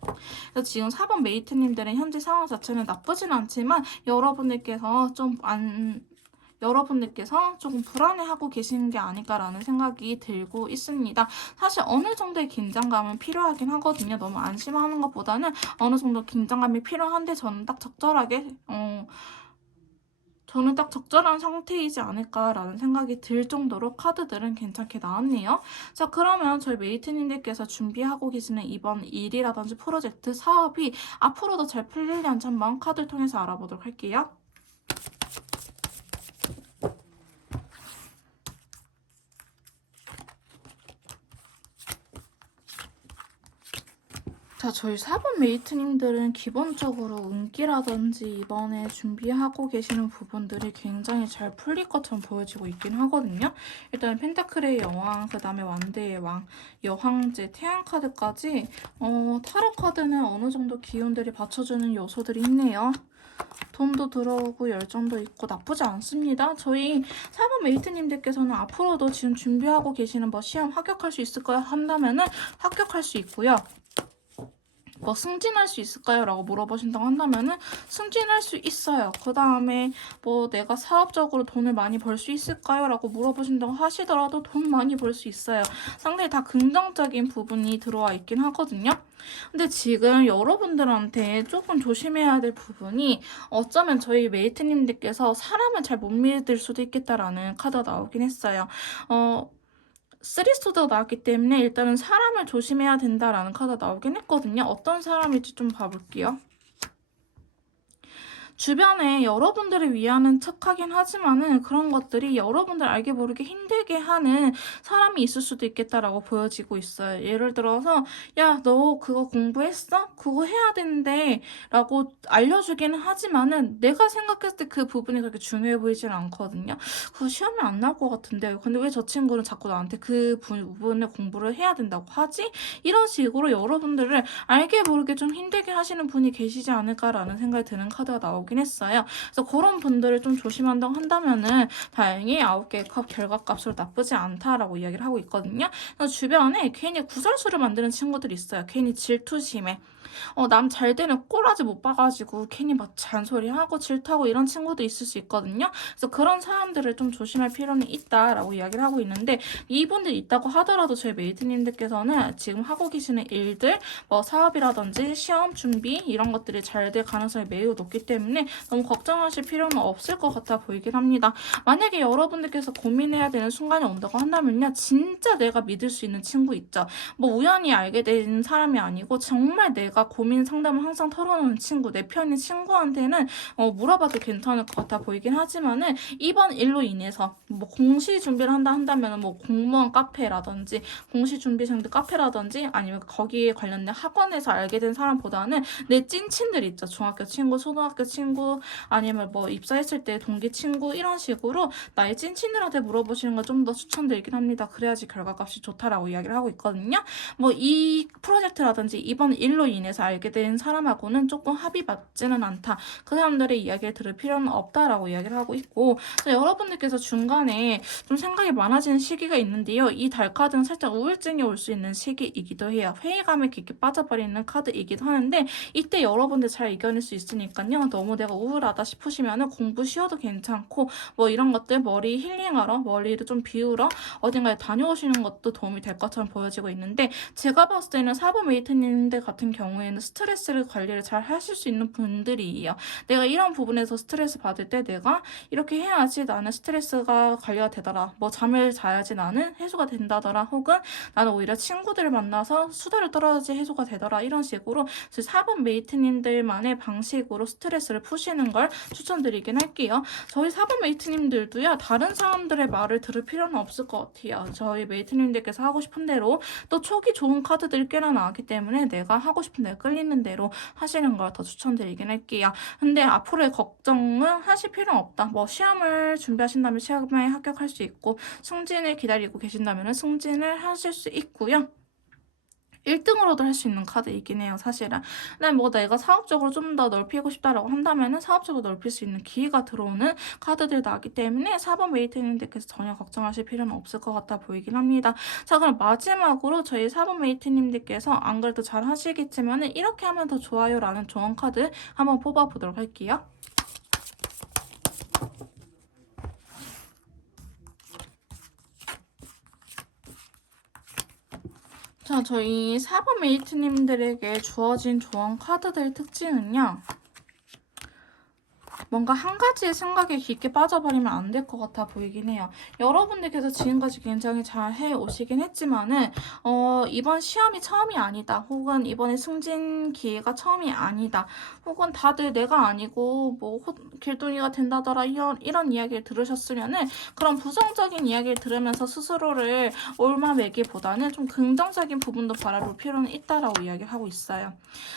그래서 지금 4번 메이트님들의 현재 상황 자체는 나쁘진 않지만 여러분들께서 조금 불안해하고 계시는 게 아닐까라는 생각이 들고 있습니다. 사실 어느 정도의 긴장감은 필요하긴 하거든요. 너무 안심하는 것보다는 어느 정도 긴장감이 필요한데 저는 딱 적절한 상태이지 않을까라는 생각이 들 정도로 카드들은 괜찮게 나왔네요. 자, 그러면 저희 메이트님들께서 준비하고 계시는 이번 일이라든지 프로젝트, 사업이 앞으로도 잘 풀릴지 한번 카드를 통해서 알아보도록 할게요. 자, 저희 4번 메이트님들은 기본적으로 운기라든지 이번에 준비하고 계시는 부분들이 굉장히 잘 풀릴 것처럼 보여지고 있긴 하거든요. 일단 펜타클의 여왕, 그 다음에 완대의 왕, 여황제, 태양카드까지 타로 카드는 어느 정도 기운들이 받쳐주는 요소들이 있네요. 돈도 들어오고 열정도 있고 나쁘지 않습니다. 저희 4번 메이트님들께서는 앞으로도 지금 준비하고 계시는 뭐 시험 합격할 수 있을까요? 한다면은 합격할 수 있고요. 뭐 승진할 수 있을까요? 라고 물어보신다고 한다면은 승진할 수 있어요. 그 다음에 뭐 내가 사업적으로 돈을 많이 벌 수 있을까요? 라고 물어보신다고 하시더라도 돈 많이 벌 수 있어요. 상당히 다 긍정적인 부분이 들어와 있긴 하거든요. 근데 지금 여러분들한테 조금 조심해야 될 부분이 어쩌면 저희 메이트님들께서 사람을 잘 못 믿을 수도 있겠다라는 카드가 나오긴 했어요. 쓰리소드가 나왔기 때문에 일단은 사람을 조심해야 된다라는 카드가 나오긴 했거든요. 어떤 사람일지 좀 봐볼게요. 주변에 여러분들을 위하는 척하긴 하지만은 그런 것들이 여러분들 알게 모르게 힘들게 하는 사람이 있을 수도 있겠다라고 보여지고 있어요. 예를 들어서 야, 너 그거 공부했어? 그거 해야 되는데 라고 알려주기는 하지만은 내가 생각했을 때 그 부분이 그렇게 중요해 보이지는 않거든요. 그거 시험에 안 나올 것 같은데 근데 왜 저 친구는 자꾸 나한테 그 부분에 공부를 해야 된다고 하지? 이런 식으로 여러분들을 알게 모르게 좀 힘들게 하시는 분이 계시지 않을까라는 생각이 드는 카드가 나오긴 했어요. 그래서 그런 분들을 좀 조심한다고 한다면은 다행히 9개의 컵 결과값으로 나쁘지 않다라고 이야기를 하고 있거든요. 그래서 주변에 괜히 구설수를 만드는 친구들이 있어요. 괜히 질투심에. 남 잘 되는 꼬라지 못 봐가지고 괜히 막 잔소리하고 질투하고 이런 친구도 있을 수 있거든요. 그래서 그런 사람들을 좀 조심할 필요는 있다라고 이야기를 하고 있는데 이분들이 있다고 하더라도 저희 메이드님들께서는 지금 하고 계시는 일들, 뭐 사업이라든지 시험 준비 이런 것들이 잘 될 가능성이 매우 높기 때문에 너무 걱정하실 필요는 없을 것 같아 보이긴 합니다. 만약에 여러분들께서 고민해야 되는 순간이 온다고 한다면요. 진짜 내가 믿을 수 있는 친구 있죠. 뭐 우연히 알게 된 사람이 아니고 정말 내가 고민 상담을 항상 털어놓는 친구, 내 편인 친구한테는 물어봐도 괜찮을 것 같아 보이긴 하지만은 이번 일로 인해서 뭐 공시 준비를 한다면 뭐 공무원 카페라든지 공시 준비생들 카페라든지 아니면 거기에 관련된 학원에서 알게 된 사람보다는 내 찐친들 있죠. 중학교 친구, 초등학교 친구 아니면 뭐 입사했을 때 동기 친구 이런 식으로 나의 찐친들한테 물어보시는 걸 좀 더 추천드리긴 합니다. 그래야지 결과값이 좋다라고 이야기를 하고 있거든요. 뭐 이 프로젝트라든지 이번 일로 인해서 알게 된 사람하고는 조금 합이 맞지는 않다. 그 사람들의 이야기를 들을 필요는 없다라고 이야기를 하고 있고 여러분들께서 중간에 좀 생각이 많아지는 시기가 있는데요. 이 달 카드는 살짝 우울증이 올 수 있는 시기이기도 해요. 회의감에 깊게 빠져버리는 카드이기도 하는데 이때 여러분들 잘 이겨낼 수 있으니까요. 너무 내가 우울하다 싶으시면은 공부 쉬어도 괜찮고 뭐 이런 것들 머리 힐링하러 머리를 좀 비우러 어딘가에 다녀오시는 것도 도움이 될 것처럼 보여지고 있는데 제가 봤을 때는 사부 메이트님들 같은 경우에는 스트레스를 관리를 잘 하실 수 있는 분들이에요. 내가 이런 부분에서 스트레스 받을 때 내가 이렇게 해야지 나는 스트레스가 관리가 되더라. 뭐 잠을 자야지 나는 해소가 된다더라. 혹은 나는 오히려 친구들을 만나서 수다를 떨어야지 해소가 되더라. 이런 식으로 4번 메이트님들만의 방식으로 스트레스를 푸시는 걸 추천드리긴 할게요. 저희 4번 메이트님들도요. 다른 사람들의 말을 들을 필요는 없을 것 같아요. 저희 메이트님들께서 하고 싶은 대로 또 촉이 좋은 카드들이 꽤나 나왔기 때문에 내가 하고 싶은 대로 끌리는 대로 하시는 걸 더 추천드리긴 할게요. 근데 앞으로의 걱정은 하실 필요는 없다. 뭐 시험을 준비하신다면 시험에 합격할 수 있고 승진을 기다리고 계신다면 승진을 하실 수 있고요. 1등으로도 할 수 있는 카드이긴 해요, 사실은. 근데 뭐 내가 사업적으로 좀 더 넓히고 싶다라고 한다면은 사업적으로 넓힐 수 있는 기회가 들어오는 카드들이 나기 때문에 4번 메이트님들께서 전혀 걱정하실 필요는 없을 것 같아 보이긴 합니다. 자, 그럼 마지막으로 저희 4번 메이트님들께서 안 그래도 잘 하시겠지만은 이렇게 하면 더 좋아요라는 조언 카드 한번 뽑아보도록 할게요. 자, 저희 4번 메이트님들에게 주어진 조언 카드들의 특징은요. 뭔가 한 가지의 생각에 깊게 빠져버리면 안 될 것 같아 보이긴 해요. 여러분들께서 지금까지 굉장히 잘 해오시긴 했지만은 이번 시험이 처음이 아니다. 혹은 이번에 승진 기회가 처음이 아니다. 혹은 다들 내가 아니고 뭐 길동이가 된다더라 이런 이야기를 들으셨으면은 그런 부정적인 이야기를 들으면서 스스로를 옳마매기보다는 좀 긍정적인 부분도 바라볼 필요는 있다라고 이야기를 하고 있어요.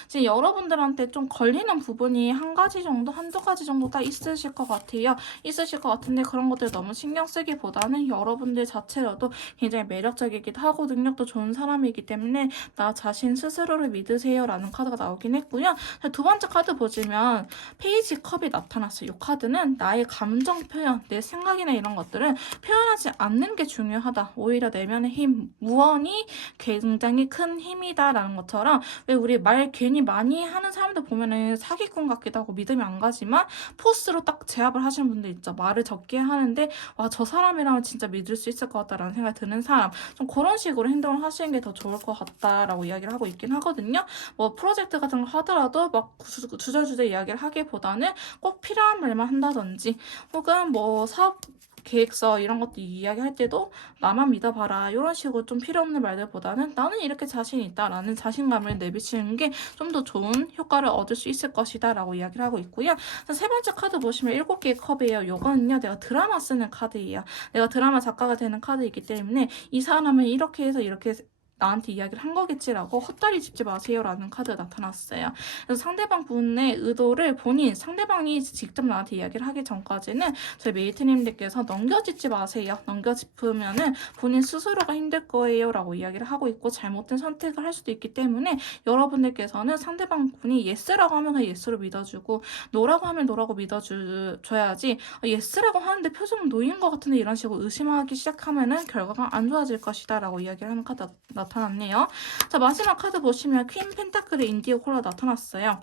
지금 여러분들한테 좀 걸리는 부분이 한 가지 정도, 한두 가지 정도 다 있으실 것 같아요. 있으실 것 같은데 그런 것들 너무 신경 쓰기보다는 여러분들 자체로도 굉장히 매력적이기도 하고 능력도 좋은 사람이기 때문에 나 자신 스스로를 믿으세요 라는 카드가 나오긴 했고요. 두 번째 카드 보시면 페이지 컵이 나타났어요. 이 카드는 나의 감정 표현, 내 생각이나 이런 것들은 표현하지 않는 게 중요하다. 오히려 내면의 힘, 무언이 굉장히 큰 힘이다 라는 것처럼 왜 우리 말 괜히 많이 하는 사람들 보면은 사기꾼 같기도 하고 믿음이 안 가지만 포스로 딱 제압을 하시는 분들 있죠. 말을 적게 하는데 와, 저 사람이라면 진짜 믿을 수 있을 것 같다라는 생각이 드는 사람 좀 그런 식으로 행동을 하시는 게 더 좋을 것 같다라고 이야기를 하고 있긴 하거든요. 뭐 프로젝트 같은 거 하더라도 막 주저주저 이야기를 하기보다는 꼭 필요한 말만 한다든지 혹은 뭐 사업 계획서 이런 것도 이야기할 때도 "나만 믿어봐라." 이런 식으로 좀 필요 없는 말들보다는 "나는 이렇게 자신 있다."라는 자신감을 내비치는 게 좀 더 좋은 효과를 얻을 수 있을 것이다라고 이야기를 하고 있고요. 세 번째 카드 보시면 7개의 컵이에요. 요거는요, 내가 드라마 쓰는 카드예요. 내가 드라마 작가가 되는 카드이기 때문에 '이 사람은 이렇게 해서 이렇게 나한테 이야기를 한 거겠지.'라고 헛다리 짚지 마세요라는 카드가 나타났어요. 그래서 상대방 분의 의도를 상대방이 직접 나한테 이야기를 하기 전까지는 저희 메이트님들께서 넘겨짚지 마세요. 넘겨짚으면은 본인 스스로가 힘들 거예요라고 이야기를 하고 있고, 잘못된 선택을 할 수도 있기 때문에 여러분들께서는 상대방 분이 예스라고 하면 그냥 예스로 믿어주고, 노라고 하면 노라고 믿어줘야지, 예스라고 하는데 표정은 노인 것 같은데 이런 식으로 의심하기 시작하면은 결과가 안 좋아질 것이다라고 이야기를 하는 카드 나타났네요. 자, 마지막 카드 보시면 퀸 펜타클의 인디오 콜라 나타났어요.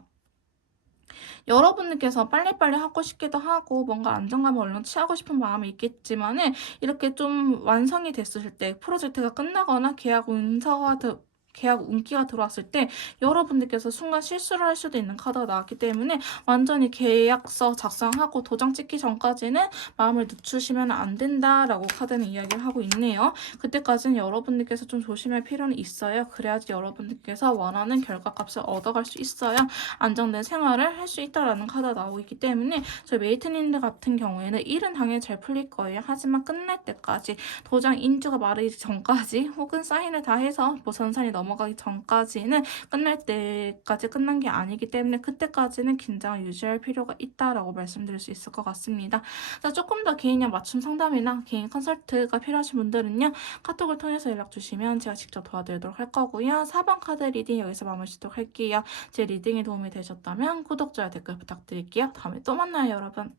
여러분들께서 빨리빨리 하고 싶기도 하고 뭔가 안정감을 얼른 취하고 싶은 마음이 있겠지만은, 이렇게 좀 완성이 됐을 때, 프로젝트가 끝나거나 계약 운기가 들어왔을 때 여러분들께서 순간 실수를 할 수도 있는 카드가 나왔기 때문에, 완전히 계약서 작성하고 도장 찍기 전까지는 마음을 늦추시면 안 된다라고 카드는 이야기를 하고 있네요. 그때까지는 여러분들께서 좀 조심할 필요는 있어요. 그래야지 여러분들께서 원하는 결과값을 얻어갈 수 있어요. 안정된 생활을 할 수 있다라는 카드가 나오고 있기 때문에, 저희 메이트님들 같은 경우에는 일은 당연히 잘 풀릴 거예요. 하지만 끝날 때까지, 도장 인주가 마르기 전까지, 혹은 사인을 다 해서 뭐 전산이 넘어가기 전까지는 끝날 때까지 끝난 게 아니기 때문에, 그때까지는 긴장을 유지할 필요가 있다라고 말씀드릴 수 있을 것 같습니다. 자, 조금 더 개인형 맞춤 상담이나 개인 컨설트가 필요하신 분들은요, 카톡을 통해서 연락 주시면 제가 직접 도와드리도록 할 거고요. 4번 카드 리딩 여기서 마무리 짓도록 할게요. 제 리딩이 도움이 되셨다면 구독, 좋아요, 댓글 부탁드릴게요. 다음에 또 만나요, 여러분.